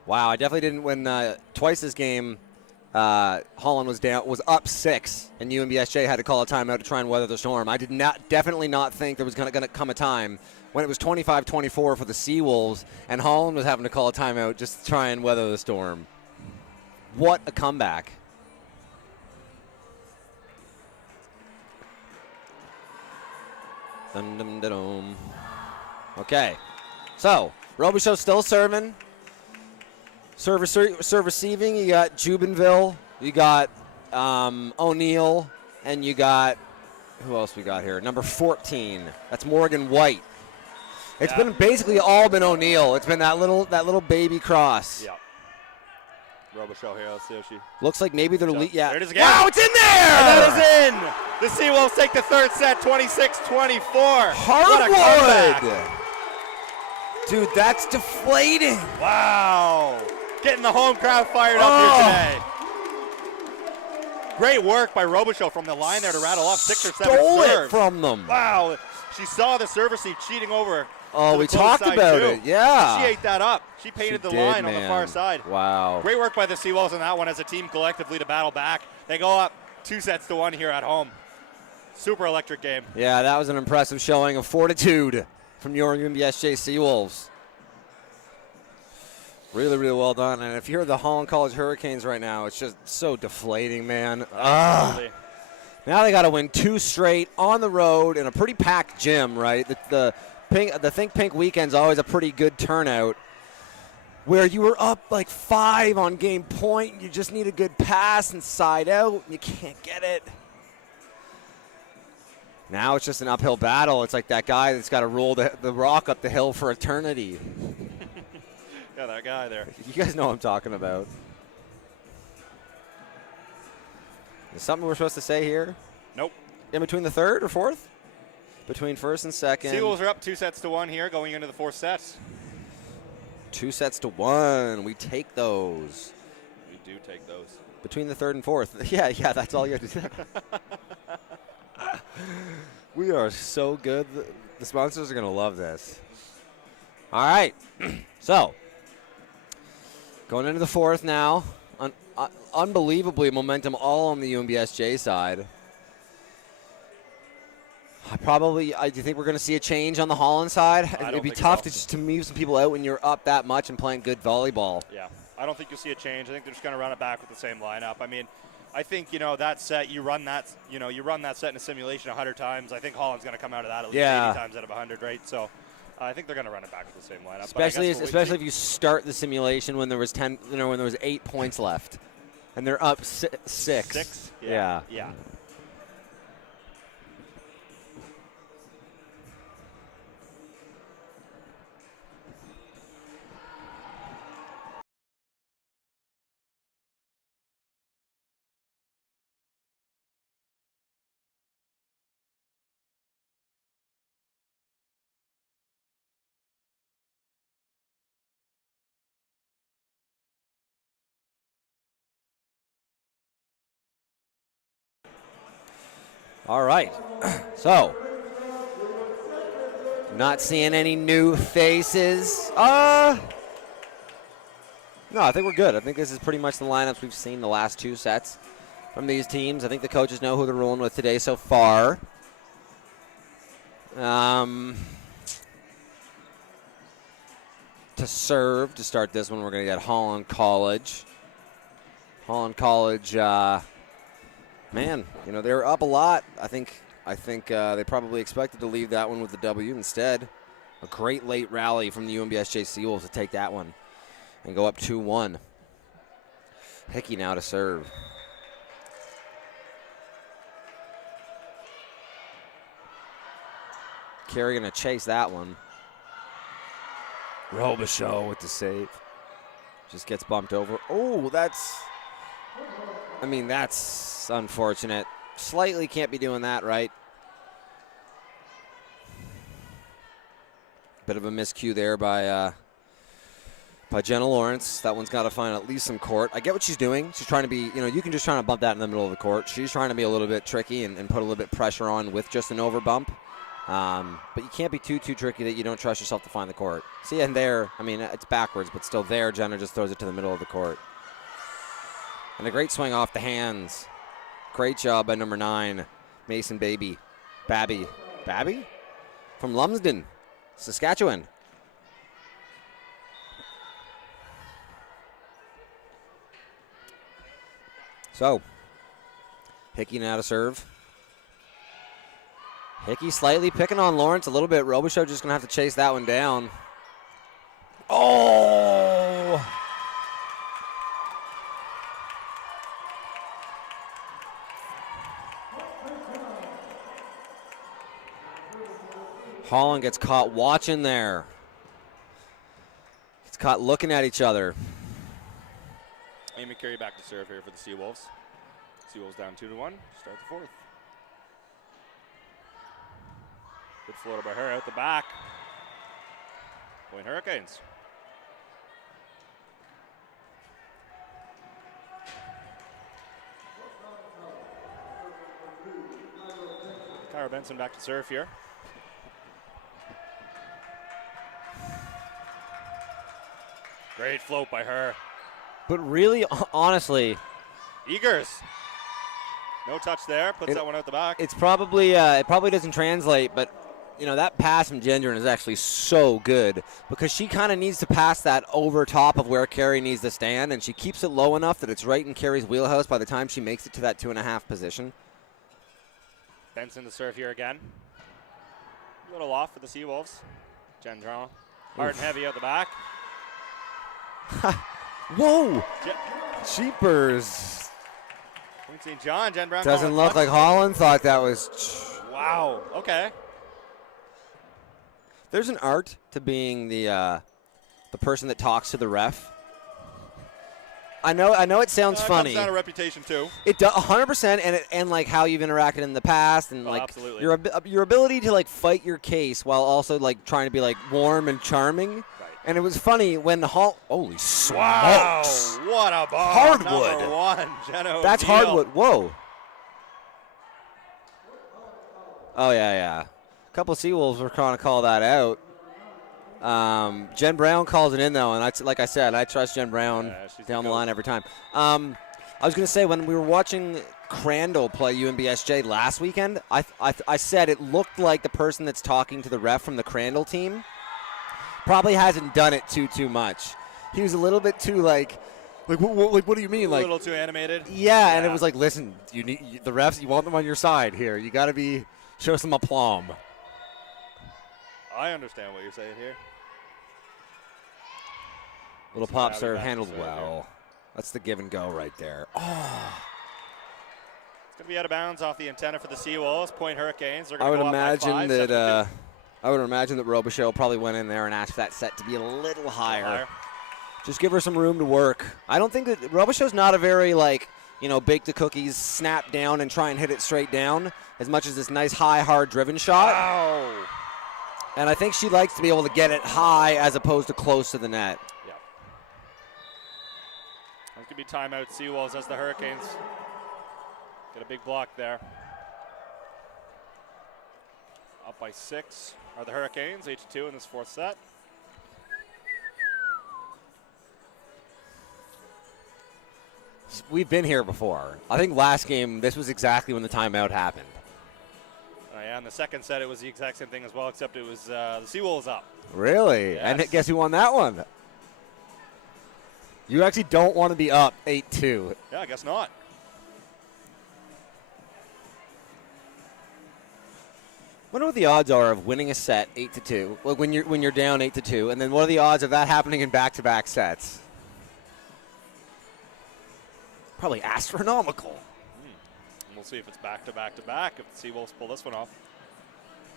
Wow, I definitely didn't win twice this game. Holland was up 6, and UNBSJ had to call a timeout to try and weather the storm. I did definitely not think there was going to come a time when it was 25-24 for the Seawolves, and Holland was having to call a timeout just to try and weather the storm. What a comeback. Dum, dum, da, dum. Okay, so Robichaud still serving. Serve receiving, you got Jubinville, you got O'Neal, and you got, who else we got here? Number 14. That's Morgan White. It's been basically all been O'Neal. It's been that little baby cross. Yeah. Robichaud here. Let's see if she looks like maybe they're yeah. There it is again. Wow, it's in there! And that is in. The Seawolves take the third set, 26-24. Hardwood. Dude, that's deflating. Wow. Getting the home crowd fired up here today. Great work by Robichaud from the line there to rattle off 6 or 7 Stole serves. It from them. Wow. She saw the server seat cheating over. Oh, we talked about it. Yeah. She ate that up. She painted the line on the far side. Wow. Great work by the Seawolves on that one as a team collectively to battle back. They go up 2-1 here at home. Super electric game. Yeah, that was an impressive showing of fortitude from your UNBSJ Seawolves. Really, really well done. And if you're the Holland College Hurricanes right now, it's just so deflating, man. Now they got to win 2 straight on the road in a pretty packed gym, right? The Think Pink weekend's always a pretty good turnout, where you were up like 5 on game point. You just need a good pass inside out. You can't get it. Now it's just an uphill battle. It's like that guy that's got to roll the rock up the hill for eternity. Yeah, that guy there. You guys know what I'm talking about. Is something we're supposed to say here? Nope. In between the third or fourth? Between first and second. Seawolves are up 2-1 here going into the 4th set. 2-1. We take those. We do take those. Between the third and fourth. Yeah, that's all you have to do. We are so good. The sponsors are going to love this. All right. So, going into the 4th now. Unbelievably momentum all on the UNBSJ side. Do you think we're going to see a change on the Holland side? It'd be tough to move some people out when you're up that much and playing good volleyball. Yeah, I don't think you'll see a change. I think they're just going to run it back with the same lineup. I mean, I think, that set, you run that set in a simulation 100 times. I think Holland's going to come out of that at least 80 times out of 100, right? So I think they're going to run it back with the same lineup. Especially if you start the simulation when there was 8 points left, and they're up 6. 6? Yeah. All right, so not seeing any new faces. No, I think we're good. I think this is pretty much the lineups we've seen the last 2 sets from these teams. I think the coaches know who they're rolling with today so far. To serve to start this one, we're going to get Holland College. Holland College. Man, they were up a lot. I think they probably expected to leave that one with the W instead. A great late rally from the UNBSJ Seawolves to take that one and go up 2-1. Hickey now to serve. Carey going to chase that one. Robichaud with the save. Just gets bumped over. Oh, that's unfortunate. Slightly can't be doing that, right? Bit of a miscue there by Jenna Lawrence. That one's got to find at least some court. I get what she's doing. She's trying to be, you can just try to bump that in the middle of the court. She's trying to be a little bit tricky and put a little bit pressure on with just an over bump. But you can't be too tricky that you don't trust yourself to find the court. See, and there, it's backwards, but still there, Jenna just throws it to the middle of the court. And a great swing off the hands. Great job by number 9, Mason Babby. Babby? From Lumsden, Saskatchewan. So, Hickey now to serve. Hickey slightly picking on Lawrence a little bit. Robichaud just going to have to chase that one down. Oh! Holland gets caught watching there. Gets caught looking at each other. Amy Carey back to serve here for the Seawolves. Seawolves down 2-1. Start the 4th. Good floater by her out the back. Point Hurricanes. Kyra Benson back to serve here. Great float by her. But really, honestly, Eagers. No touch there. Puts that one out the back. It's probably it probably doesn't translate, but that pass from Gendron is actually so good because she kind of needs to pass that over top of where Carey needs to stand, and she keeps it low enough that it's right in Carey's wheelhouse by the time she makes it to that 2.5 position. Benson to serve here again. A little off for the Seawolves. Gendron. Hard and heavy out the back. Whoa! Cheapers. Point St. John. Jen Brown. Doesn't look like Holland thought that was. Wow. Okay. There's an art to being the person that talks to the ref. I know it sounds funny. It comes down to reputation too. It does 100%, and like how you've interacted in the past, and like absolutely. your ability to like fight your case while also like trying to be like warm and charming. Right. And it was funny when holy smokes! Wow, what a ball! Hardwood. Number 1, Jenna That's O'Neill. hardwood. Whoa. Oh yeah. A couple of Seawolves were trying to call that out. Jen Brown calls it in, though, and like I said, I trust Jen Brown down the line every time. I was going to say, when we were watching Crandall play UNBSJ last weekend, I said it looked like the person that's talking to the ref from the Crandall team probably hasn't done it too much. He was a little bit too, what do you mean? A little too animated. Yeah, and it was like, listen, the refs, you want them on your side here. You got to show some aplomb. I understand what you're saying here. Little pop serve handled well. That's the give and go right there. Oh. It's going to be out of bounds off the antenna for the Seawolves. Point Hurricanes. They're I going would to go imagine up by 5, that Robichaux probably went in there and asked that set to be a little higher. Just give her some room to work. I don't think that Robichaux's not a very bake the cookies, snap down and try and hit it straight down as much as this nice high hard driven shot. Wow. And I think she likes to be able to get it high as opposed to close to the net. Yeah. That could be timeout Seawolves as the Hurricanes get a big block there. Up by 6 are the Hurricanes, 8-2 in this 4th set. We've been here before. I think last game, this was exactly when the timeout happened. Yeah, in the 2nd set, it was the exact same thing as well, except it was the Seawolves up. Really? Yes. And guess who won that one? You actually don't want to be up 8-2. Yeah, I guess not. Wonder what the odds are of winning a set 8-2. Like when you're down 8-2, and then what are the odds of that happening in back-to-back sets? Probably astronomical. We'll see if it's back-to-back-to-back, if the Seawolves pull this one off.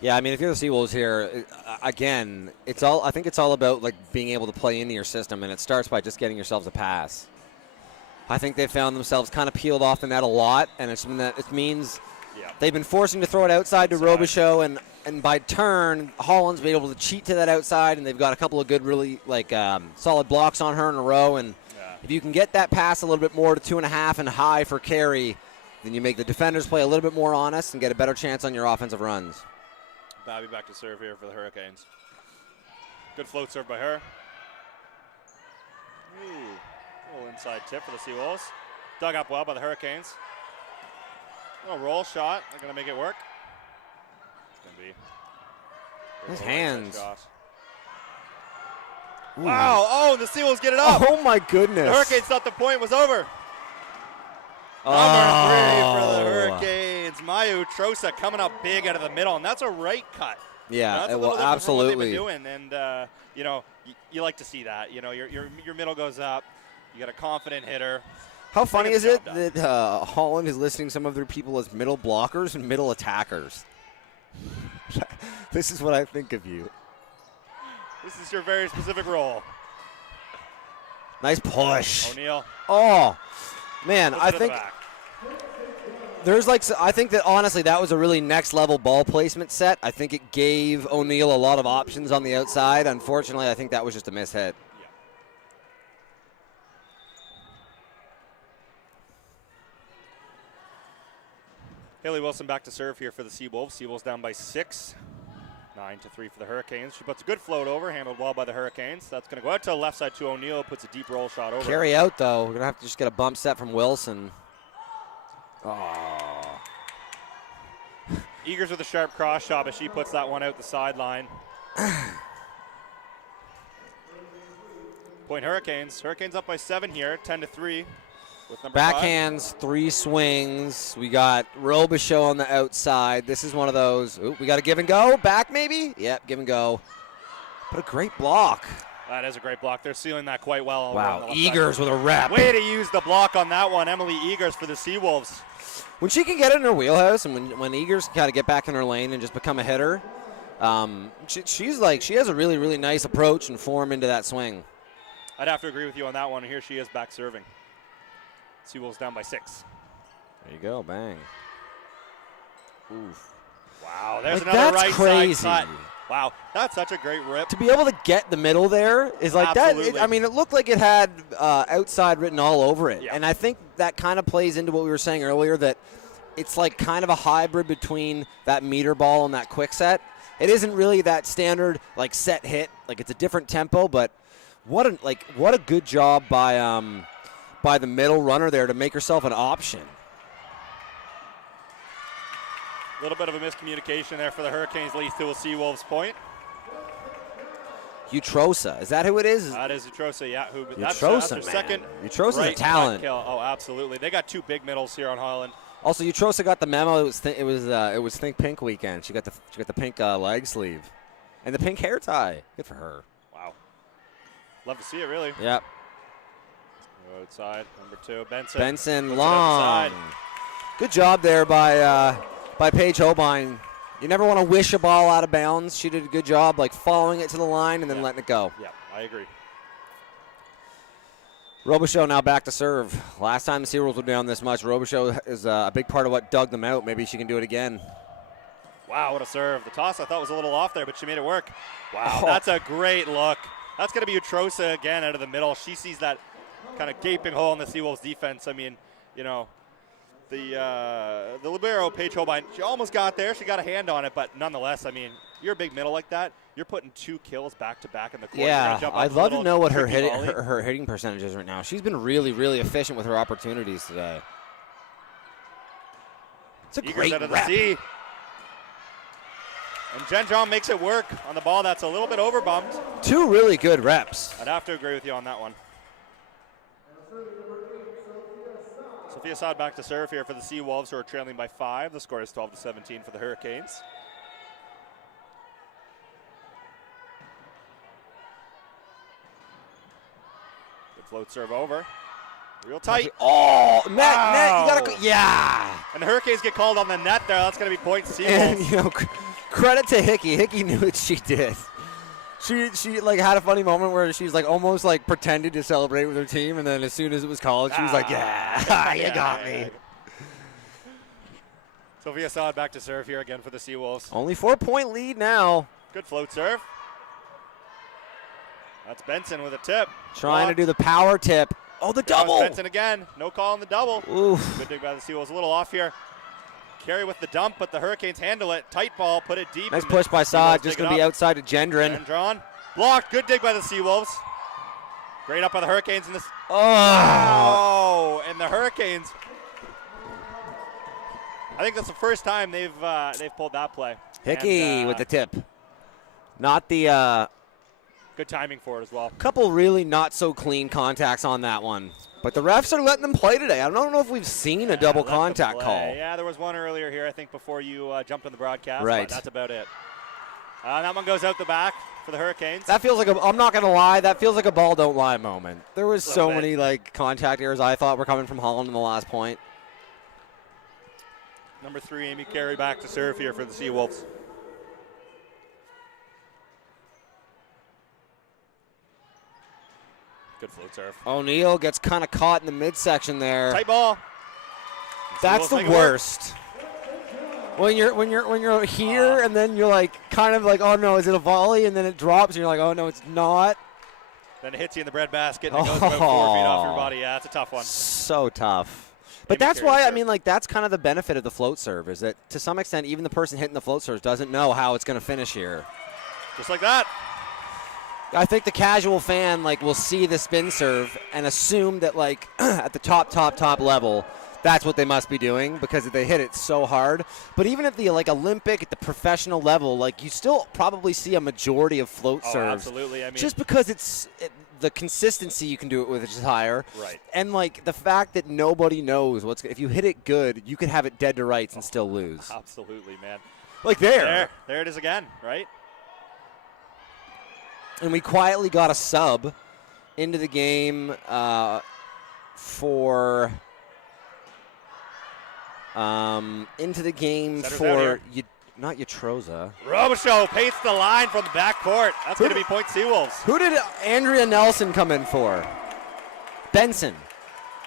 Yeah, I mean, if you're the Seawolves here, again, I think it's all about being able to play into your system, and it starts by just getting yourselves a pass. I think they found themselves kind of peeled off the net a lot, and it means they've been forcing to throw it outside to Robichaux, and by turn, Holland's been able to cheat to that outside, and they've got a couple of good, really solid blocks on her in a row, and if you can get that pass a little bit more to 2.5 and high for Carey, then you make the defenders play a little bit more honest and get a better chance on your offensive runs. Babby back to serve here for the Hurricanes. Good float serve by her. Ooh, little inside tip for the Seawolves. Dug up well by the Hurricanes. Little roll shot. They're going to make it work. It's going to be his hands. Wow. Oh, the Seawolves get it up. Oh, my goodness. The Hurricanes thought the point was over. Number 3 for the Hurricanes. Maya Utrosa coming up big out of the middle, and that's a right cut. Yeah, that's well, absolutely. What they've been doing, and you like to see that. Your middle goes up. You got a confident hitter. How funny is it that Holland is listing some of their people as middle blockers and middle attackers? This is what I think of you. This is your very specific role. Nice push. O'Neill. Oh, man, I think I think that honestly that was a really next level ball placement set. I think it gave O'Neill a lot of options on the outside. Unfortunately, I think that was just a mishit. Yeah. Haley Wilson back to serve here for the Seawolves. Seawolves down by 6. 9-3 for the Hurricanes. She puts a good float over, handled well by the Hurricanes. That's going to go out to the left side to O'Neill. Puts a deep roll shot over. Carry out, though. We're going to have to just get a bump set from Wilson. Oh. Eagers with a sharp cross shot, but she puts that one out the sideline. Point Hurricanes. Hurricanes up by 7 here, 10-3 with number 5. Backhands, 3 swings. We got Robichaux on the outside. This is one of those. Ooh, we got a give and go. Back maybe? Yep, give and go. But a great block. That is a great block. They're sealing that quite well. Wow, Eagers with a rep. Way to use the block on that one, Emily Eagers for the Seawolves. When she can get it in her wheelhouse and when Eagers can kind of get back in her lane and just become a hitter, she has a really, really nice approach and form into that swing. I'd have to agree with you on that one. Here she is back serving. Seawolves down by 6. There you go, bang. Oof. Wow, there's like, another that's right crazy. side cut. Wow, that's such a great rip. To be able to get the middle there is like Absolutely. that. I mean, it looked like it had outside written all over it. Yeah. And I think that kind of plays into what we were saying earlier, that it's like kind of a hybrid between that meter ball and that quick set. It isn't really that standard like set hit. Like it's a different tempo, but what a good job by the middle runner there to make herself an option. A little bit of a miscommunication there for the Hurricanes, leads to a Seawolves point. Utrosa, is that who it is? That is Utrosa, yeah. That's Utrosa, their man. second Utrosa's right a talent. kill. Oh, absolutely. They got 2 big middles here on Holland. Also, Utrosa got the memo. It was Think Pink weekend. She got the pink leg sleeve, and the pink hair tie. Good for her. Wow. Love to see it, really. Yep. Outside, number 2, Benson. Benson long. Good job there by Paige Holbein. You never want to wish a ball out of bounds. She did a good job, like following it to the line and then letting it go. Yeah, I agree. Robichaux now back to serve. Last time the Seawolves were down this much, Robichaux is a big part of what dug them out. Maybe she can do it again. Wow, what a serve. The toss I thought was a little off there, but she made it work. Wow, Oh. That's a great look. That's going to be Utrosa again out of the middle. She sees that kind of gaping hole in the Seawolves defense. I mean, you know, the libero, Paige Holbein, she almost got there. She got a hand on it, but nonetheless, I mean, you're a big middle like that. You're putting 2 kills back-to-back in the court. Yeah, I'd love to know what her her hitting percentage is right now. She's been really, really efficient with her opportunities today. It's a great out of the rep. sea. And Jen John makes it work on the ball that's a little bit overbumped. 2 really good reps. I'd have to agree with you on that one. Sophia Saad back to serve here for the Seawolves, who are trailing by 5. The score is 12-17 for the Hurricanes. Good float serve over. Real tight. Oh, net, Wow. you gotta, yeah. And the Hurricanes get called on the net there. That's going to be point And Seawolves. Credit to Hickey. Hickey knew what she did. She like had a funny moment where she's like almost like pretended to celebrate with her team, and then as soon as it was called, she was like, "Yeah, you got me." Sophia Saad back to serve here again for the Seawolves. Only 4-point lead now. Good float serve. That's Benson with a tip. Trying to do the power tip. Oh, the double. Benson again. No call on the double. Oof. Good dig by the Seawolves. A little off here. Carry with the dump, but the Hurricanes handle it. Tight ball, put it deep. Nice push by Saad. Just going to be outside to Gendron. Gendron. Blocked. Good dig by the Seawolves. Great up by the Hurricanes in this. Oh. And the Hurricanes. I think that's the first time they've pulled that play. Hickey with the tip. Not the good timing for it as well. Couple really not so clean contacts on that one. But the refs are letting them play today. I don't know if we've seen a double contact call. Yeah, there was one earlier here, I think, before you jumped on the broadcast. Right. But that's about it. That one goes out the back for the Hurricanes. That feels like I'm not going to lie, that feels like a ball don't lie moment. There was so many like contact errors I thought were coming from Holland in the last point. Number 3, Amy Carey back to serve here for the Seawolves. Good float serve. O'Neal gets kind of caught in the midsection there. Tight ball. That's the worst. When you're here and then you're like kind of like, oh no, is it a volley? And then it drops and you're like, oh no, it's not. Then it hits you in the breadbasket and it goes about 4 feet off your body. Yeah, it's a tough one. So tough. But that's why, I mean, like, that's kind of the benefit of the float serve is that to some extent, even the person hitting the float serve doesn't know how it's going to finish here. Just like that. I think the casual fan, like, will see the spin serve and assume that, like, at the top level, that's what they must be doing because they hit it so hard. But even at the Olympic, at the professional level, you still probably see a majority of float serves. Absolutely. I mean, just because the consistency you can do it with is higher. Right. And the fact that nobody knows if you hit it good, you could have it dead to rights and still lose. Absolutely, man. There it is again, right? And we quietly got a sub into the game for not Yatroza. Robichaud paints the line from the backcourt. That's going to be point Seawolves. Who did Andrea Nelson come in for? Benson.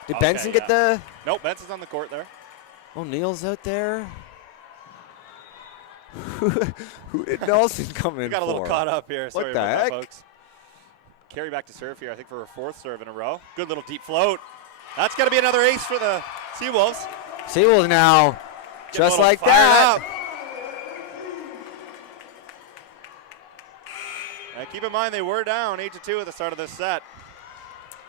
Did Benson get the? Nope, Benson's on the court there. O'Neal's out there. Who did Nelson come in for? Got a little caught up here. Sorry What the about heck? that, folks. Carry back to serve here, I think, for her 4th serve in a row. Good little deep float. That's going to be another ace for the Seawolves. Seawolves now, just like that. And keep in mind they were down 8-2 at the start of this set.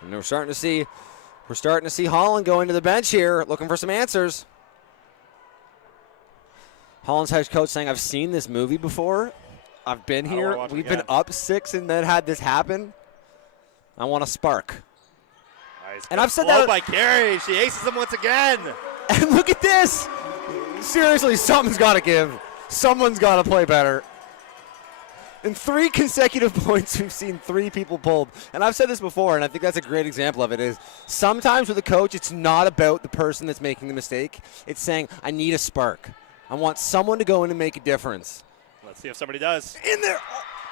And we're starting to see Holland going to the bench here, looking for some answers. Holland's head coach saying, "I've seen this movie before. I've been here. We've been up 6 and then had this happen. I want a spark." Nice. And I've said that by Carey. She aces him once again. And look at this. Seriously, something's got to give. Someone's got to play better. In 3 consecutive points, we've seen 3 people pulled. And I've said this before, and I think that's a great example of it, is sometimes with a coach, it's not about the person that's making the mistake. It's saying, I need a spark. I want someone to go in and make a difference. Let's see if somebody does. In there.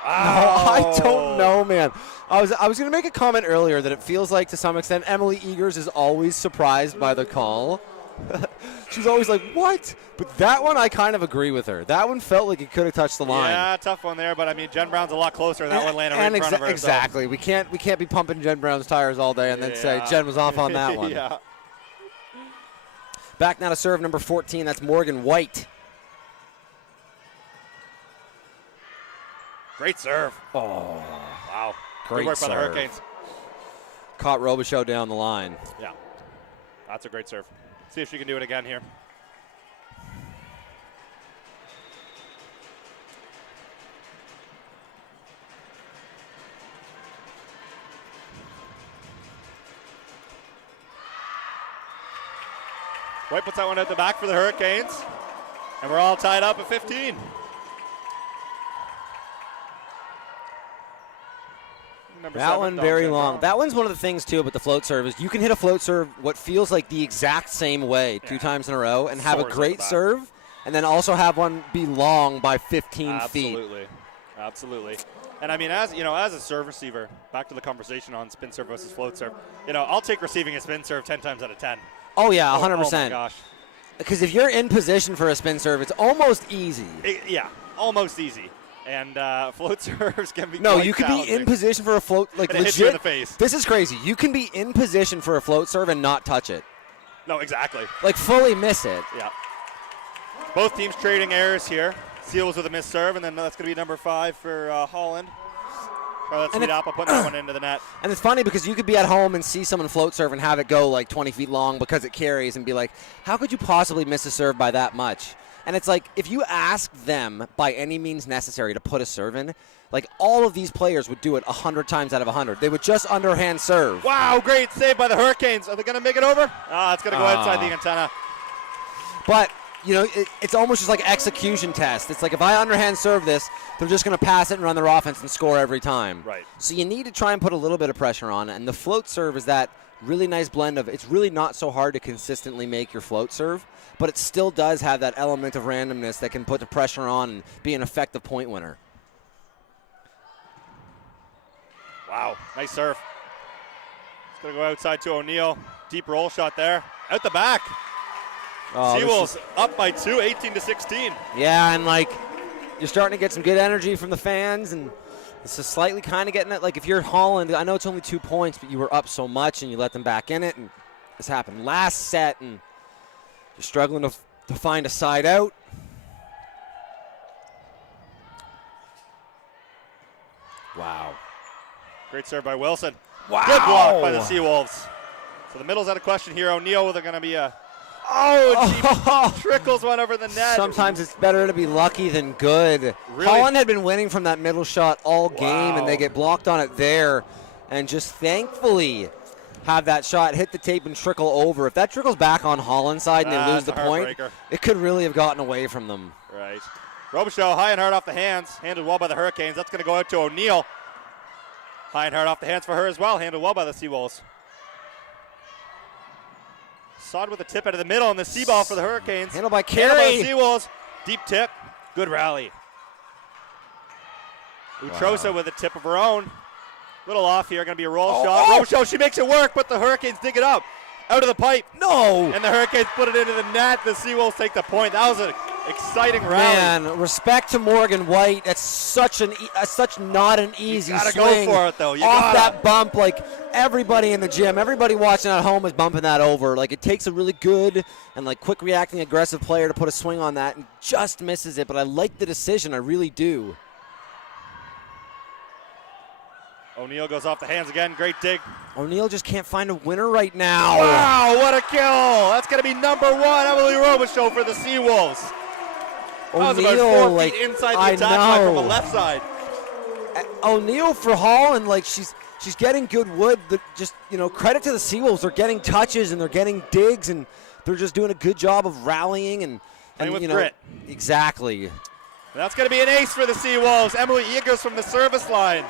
No, I don't know, man. I was going to make a comment earlier that it feels like, to some extent, Emily Eagers is always surprised by the call. She's always like, what? But that one, I kind of agree with her. That one felt like it could have touched the line. Yeah, tough one there, but I mean, Jen Brown's a lot closer. That one landed right in front of her. Exactly. We can't be pumping Jen Brown's tires all day and then say Jen was off on that one. Yeah. Back now to serve number 14. That's Morgan White. Great serve. Oh, wow. Great Good work by the serve. Hurricanes. Caught Robichaud down the line. Yeah. That's a great serve. See if she can do it again here. White puts that one at the back for the Hurricanes. And we're all tied up at 15. That one very long. That one's one of the things, too, about the float serve is you can hit a float serve what feels like the exact same way 2 times in a row and have a great serve and then also have one be long by 15 feet. Absolutely. And, I mean, as a serve receiver, back to the conversation on spin serve versus float serve, I'll take receiving a spin serve 10 times out of 10. Oh, yeah, 100%. Oh, my gosh. Because if you're in position for a spin serve, it's almost easy. Almost easy. And float serves can be you can be in position for a float, and it hits you in the face. This is crazy. You can be in position for a float serve and not touch it. No, exactly. Fully miss it. Yeah. Both teams trading errors here. Seals with a missed serve, and then that's going to be number 5 for Holland. Charlotte Sweetapple putting that one into the net. And it's funny because you could be at home and see someone float serve and have it go 20 feet long because it carries and be like, how could you possibly miss a serve by that much? And it's like, if you ask them by any means necessary to put a serve in, all of these players would do it 100 times out of 100. They would just underhand serve. Wow, great save by the Hurricanes. Are they going to make it over? It's going to go outside the antenna. But, it's almost just like execution test. It's like, if I underhand serve this, they're just going to pass it and run their offense and score every time. Right. So you need to try and put a little bit of pressure on it. And the float serve is that really nice blend of, it's really not so hard to consistently make your float serve, but it still does have that element of randomness that can put the pressure on and be an effective point winner. Wow, nice serve. It's going to go outside to O'Neal. Deep roll shot there. Out the back. Seawolves up by 2, 18-16. Yeah, and you're starting to get some good energy from the fans, and this is slightly kind of getting it. If you're Holland, I know it's only 2 points, but you were up so much and you let them back in it, and this happened last set, and you're struggling to find a side out. Wow. Great serve by Wilson. Wow. Good block by the Seawolves. So the middle's out of question here. O'Neal with going to be a Oh, she trickles one over the net. Sometimes it's better to be lucky than good. Really? Holland had been winning from that middle shot all game, and they get blocked on it there. And just thankfully have that shot hit the tape and trickle over. If that trickles back on Holland's side and they lose the point, it could really have gotten away from them. Right. Robichaud, high and hard off the hands. Handled well by the Hurricanes. That's going to go out to O'Neill. High and hard off the hands for her as well. Handled well by the Seawolves. Sod with a tip out of the middle and the sea ball for the Hurricanes. Handled by Carey. Handled by the Seawolves. Deep tip. Good rally. Utrosa with a tip of her own. Little off here. Going to be a roll shot. Robichaud, she makes it work, but the Hurricanes dig it up. Out of the pipe. No. And the Hurricanes put it into the net. The Seawolves take the point. That was an exciting rally. Man, respect to Morgan White. That's such not an easy you gotta swing. Go for it, though. You off gotta. That bump, like everybody in the gym, everybody watching at home is bumping that over. Like it takes a really good and like quick reacting aggressive player to put a swing on that and just misses it. But I like the decision. I really do. O'Neill goes off the hands again. Great dig. O'Neill just can't find a winner right now. Wow, what a kill. That's going to be number one, Emily Robichaud for the Seawolves. That was about 4 feet inside the attack line from the left side. O'Neill for Holland, like she's getting good wood. Credit to the Seawolves. They're getting touches and they're getting digs and they're just doing a good job of rallying and with grit. Exactly. That's going to be an ace for the Seawolves. Emily Eagers from the service line.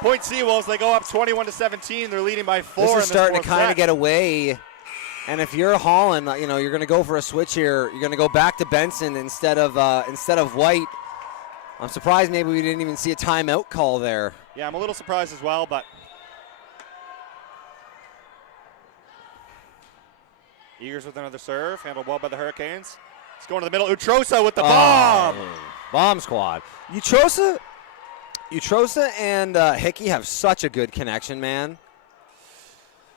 Point Seawolves, they go up 21-17. They're leading by 4. This is starting to kind of get away. And if you're Holland, you're going to go for a switch here. You're going to go back to Benson instead of White. I'm surprised maybe we didn't even see a timeout call there. Yeah, I'm a little surprised as well, but Eagers with another serve, handled well by the Hurricanes. It's going to the middle. Utrosa with the bomb. Bomb squad. Utrosa and Hickey have such a good connection, man.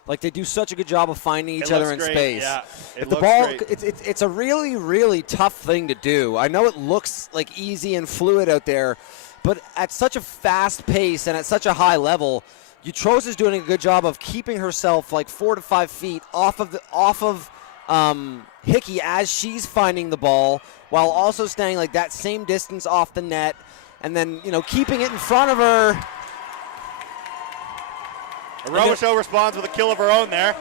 Like they do such a good job of finding each other in space. Yeah, if the ball, it's a really, really tough thing to do. I know it looks like easy and fluid out there, but at such a fast pace and at such a high level, Utrosa's doing a good job of keeping herself like 4 to 5 feet off of Hickey as she's finding the ball, while also staying like that same distance off the net. And then, keeping it in front of her. Robichaud responds with a kill of her own there.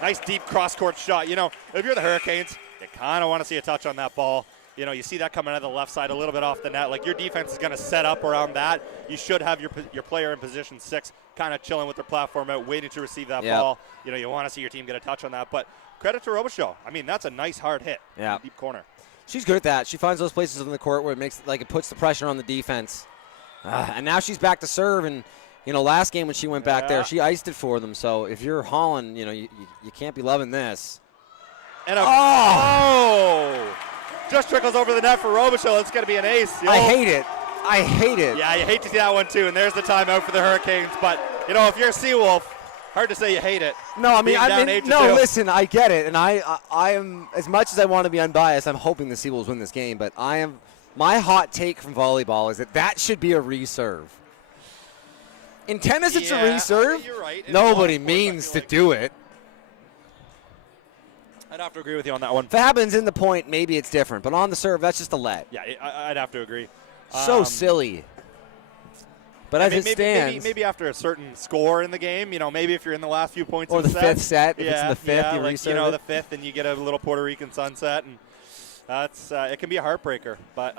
Nice deep cross-court shot. If you're the Hurricanes, you kind of want to see a touch on that ball. You see that coming out of the left side a little bit off the net. Like your defense is going to set up around that. You should have your player in position 6 kind of chilling with their platform out, waiting to receive that ball. You want to see your team get a touch on that. But credit to Robichaud. I mean, that's a nice hard hit in the deep corner. She's good at that. She finds those places on the court where it puts the pressure on the defense. And now she's back to serve. And, last game when she went back there, she iced it for them. So if you're Holland, you can't be loving this. And just trickles over the net for Robichaud. It's going to be an ace. I hate it. Yeah, you hate to see that one too. And there's the timeout for the Hurricanes. But, if you're a Seawolf, hard to say you hate it. No, listen, I get it, and I am, as much as I want to be unbiased, I'm hoping the Seawolves win this game. But my hot take from volleyball is that should be a reserve. In tennis, it's a reserve. You're right. Nobody means to do it. I'd have to agree with you on that one. If it happens in the point, maybe it's different. But on the serve, that's just a let. Yeah, I'd have to agree. So silly. But as it stands, maybe after a certain score in the game, maybe if you're in the last few points or of the fifth set, if it's in the fifth, you reserve the fifth, and you get a little Puerto Rican sunset, and that's it can be a heartbreaker. But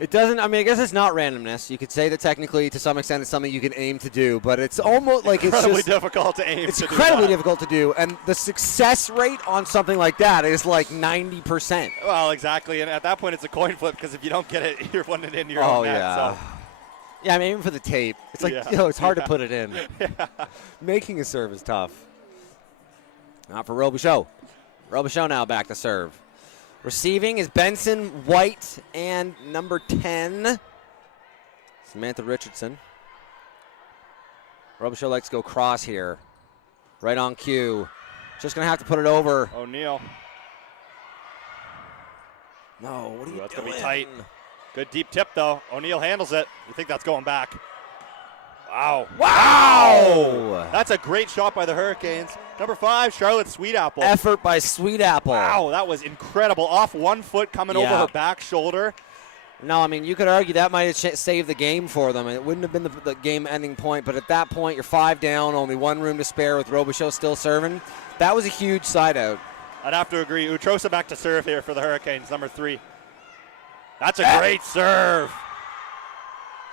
it doesn't. I guess it's not randomness. You could say that technically, to some extent, it's something you can aim to do, but it's almost like it's incredibly difficult to aim. It's incredibly difficult to do, and the success rate on something like that is like 90%. Well, exactly, and at that point, it's a coin flip because if you don't get it, you're running into your own net. Yeah. So. Yeah, I'm aiming for the tape. It's like, it's hard to put it in. Making a serve is tough. Not for Robichaud. Robichaud now back to serve. Receiving is Benson, White, and number 10, Samantha Richardson. Robichaud likes to go cross here. Right on cue. Just going to have to put it over. O'Neill. No, what are you That's doing? going to be tight. Good deep tip, though. O'Neill handles it. You think that's going back. Wow. Wow! That's a great shot by the Hurricanes. Number 5, Charlotte Sweetapple. Effort by Sweetapple. Wow, that was incredible. Off one foot, coming over her back shoulder. No, I mean, you could argue that might have saved the game for them. It wouldn't have been the game-ending point, but at that point, you're 5 down, only 1 room to spare with Robichaud still serving. That was a huge side out. I'd have to agree. Utrosa back to serve here for the Hurricanes, number 3. That's a great serve.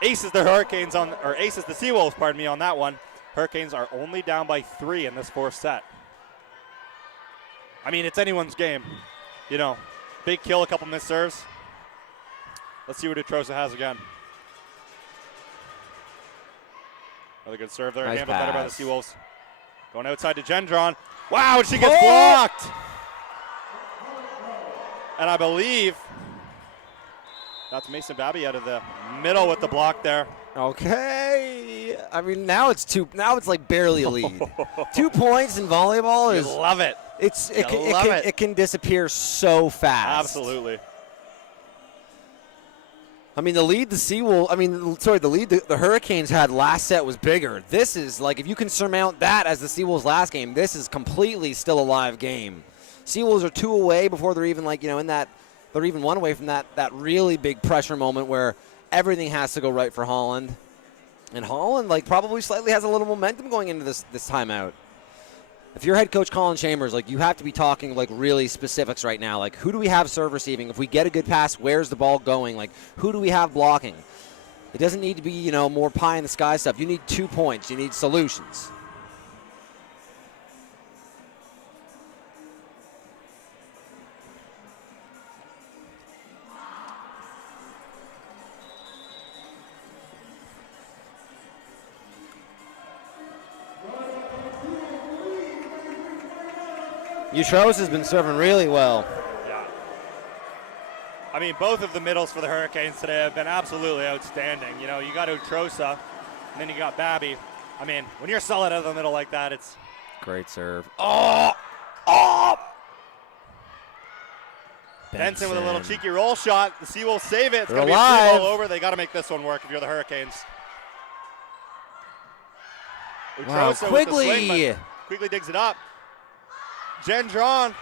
Aces the Hurricanes aces the Seawolves, pardon me, on that one. Hurricanes are only down by 3 in this 4th set. I mean, it's anyone's game. You know, big kill, a couple missed serves. Let's see what Utrosa has again. Another good serve there. Nice Handled better by the pass. Seawolves. Going outside to Gendron. Wow, she gets blocked. And I believe that's Mason Babby out of the middle with the block there. Okay. I mean, now it's like barely a lead. 2 points in volleyball You is love it. It can disappear so fast. Absolutely. I mean, the lead the Hurricanes had last set was bigger. This is like, if you can surmount that as the Seawolves last game, this is completely still a live game. Seawolves are 2 away before they're even they're even 1 away from that really big pressure moment where everything has to go right for Holland. And Holland probably slightly has a little momentum going into this timeout. If you're head coach Colin Chambers, you have to be talking really specifics right now. Who do we have serve receiving? If we get a good pass, where's the ball going? Who do we have blocking? It doesn't need to be, more pie in the sky stuff. You need 2 points. You need solutions. Utros has been serving really well. Yeah. I mean, both of the middles for the Hurricanes today have been absolutely outstanding. You got Utrosa, and then you got Babby. I mean, when you're solid out of the middle like that, it's great serve. Benson with a little cheeky roll shot. The Seawolves save it. It's going to be a alive. free ball over. They got to make this one work if you're the Hurricanes. Wow, Utrosa with the swing, Quigley. but Quigley digs it up. Gendron.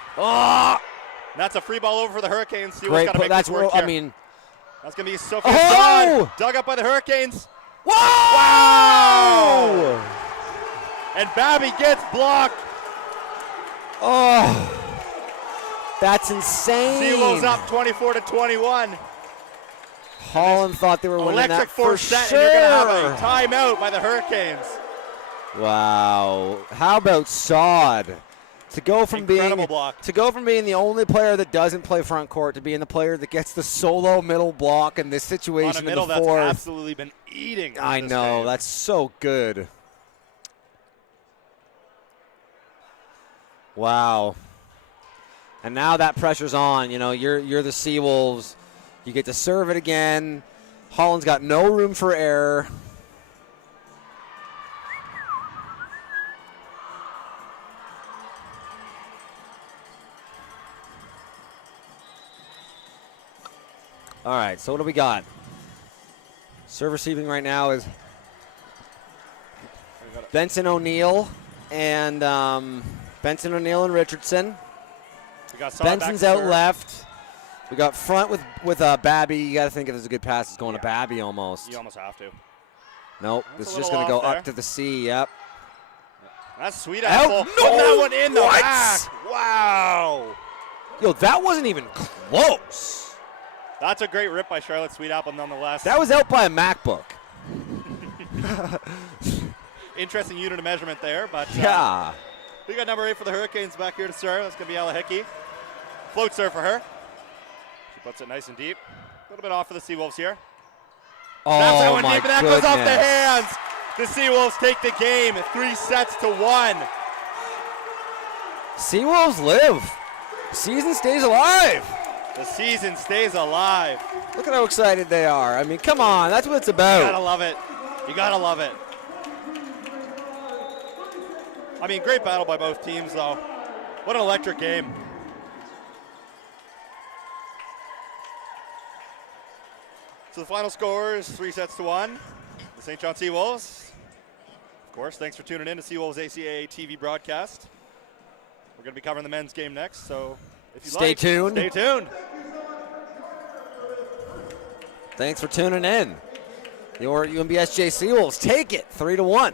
That's a free ball over for the Hurricanes. Seawolves got to make this work here. That's going to be Sophia Dodd. Dug up by the Hurricanes. Wow! And Babby gets blocked. Oh, that's insane. Seawolves up 24-21. Holland thought they were winning Electric that for set, sure. and you're going to have a timeout by the Hurricanes. Wow. How about Sod? To go from being the only player that doesn't play front court to being the player that gets the solo middle block in this situation on a middle in the fourth. that's absolutely been eating. I know, game. that's so good. Wow. And now that pressure's on. You're the Seawolves. You get to serve it again. Holland's got no room for error. All right, so what do we got? Serve receiving right now is Benson O'Neill and Richardson. Benson's out left. We got front with Babby. You got to think if there's a good pass, it's going to Babby almost. You almost have to. Nope, this is just going to go up to the C. Yep. That's Sweetapple. Put that one in the back. Wow. Yo, that wasn't even close. That's a great rip by Charlotte Sweetapple nonetheless. That was out by a MacBook. Interesting unit of measurement there, but yeah. We got number 8 for the Hurricanes back here to serve. That's going to be Ella Hickey. Float serve for her. She puts it nice and deep. A little bit off for the Seawolves here. Oh, that's that one my deep, and that goodness. goes off the hands. The Seawolves take the game 3-1. Seawolves live. Season stays alive. The season stays alive. Look at how excited they are. I mean, come on. That's what it's about. You gotta love it. You gotta love it. I mean, great battle by both teams, though. What an electric game. So the final score is 3-1. The St. John Seawolves course, thanks for tuning in to Seawolves ACAA TV broadcast. We're going to be covering the men's game next, so if you Stay tuned. Stay tuned. Thanks for tuning in. Your UNBSJ Seawolves take it 3-1.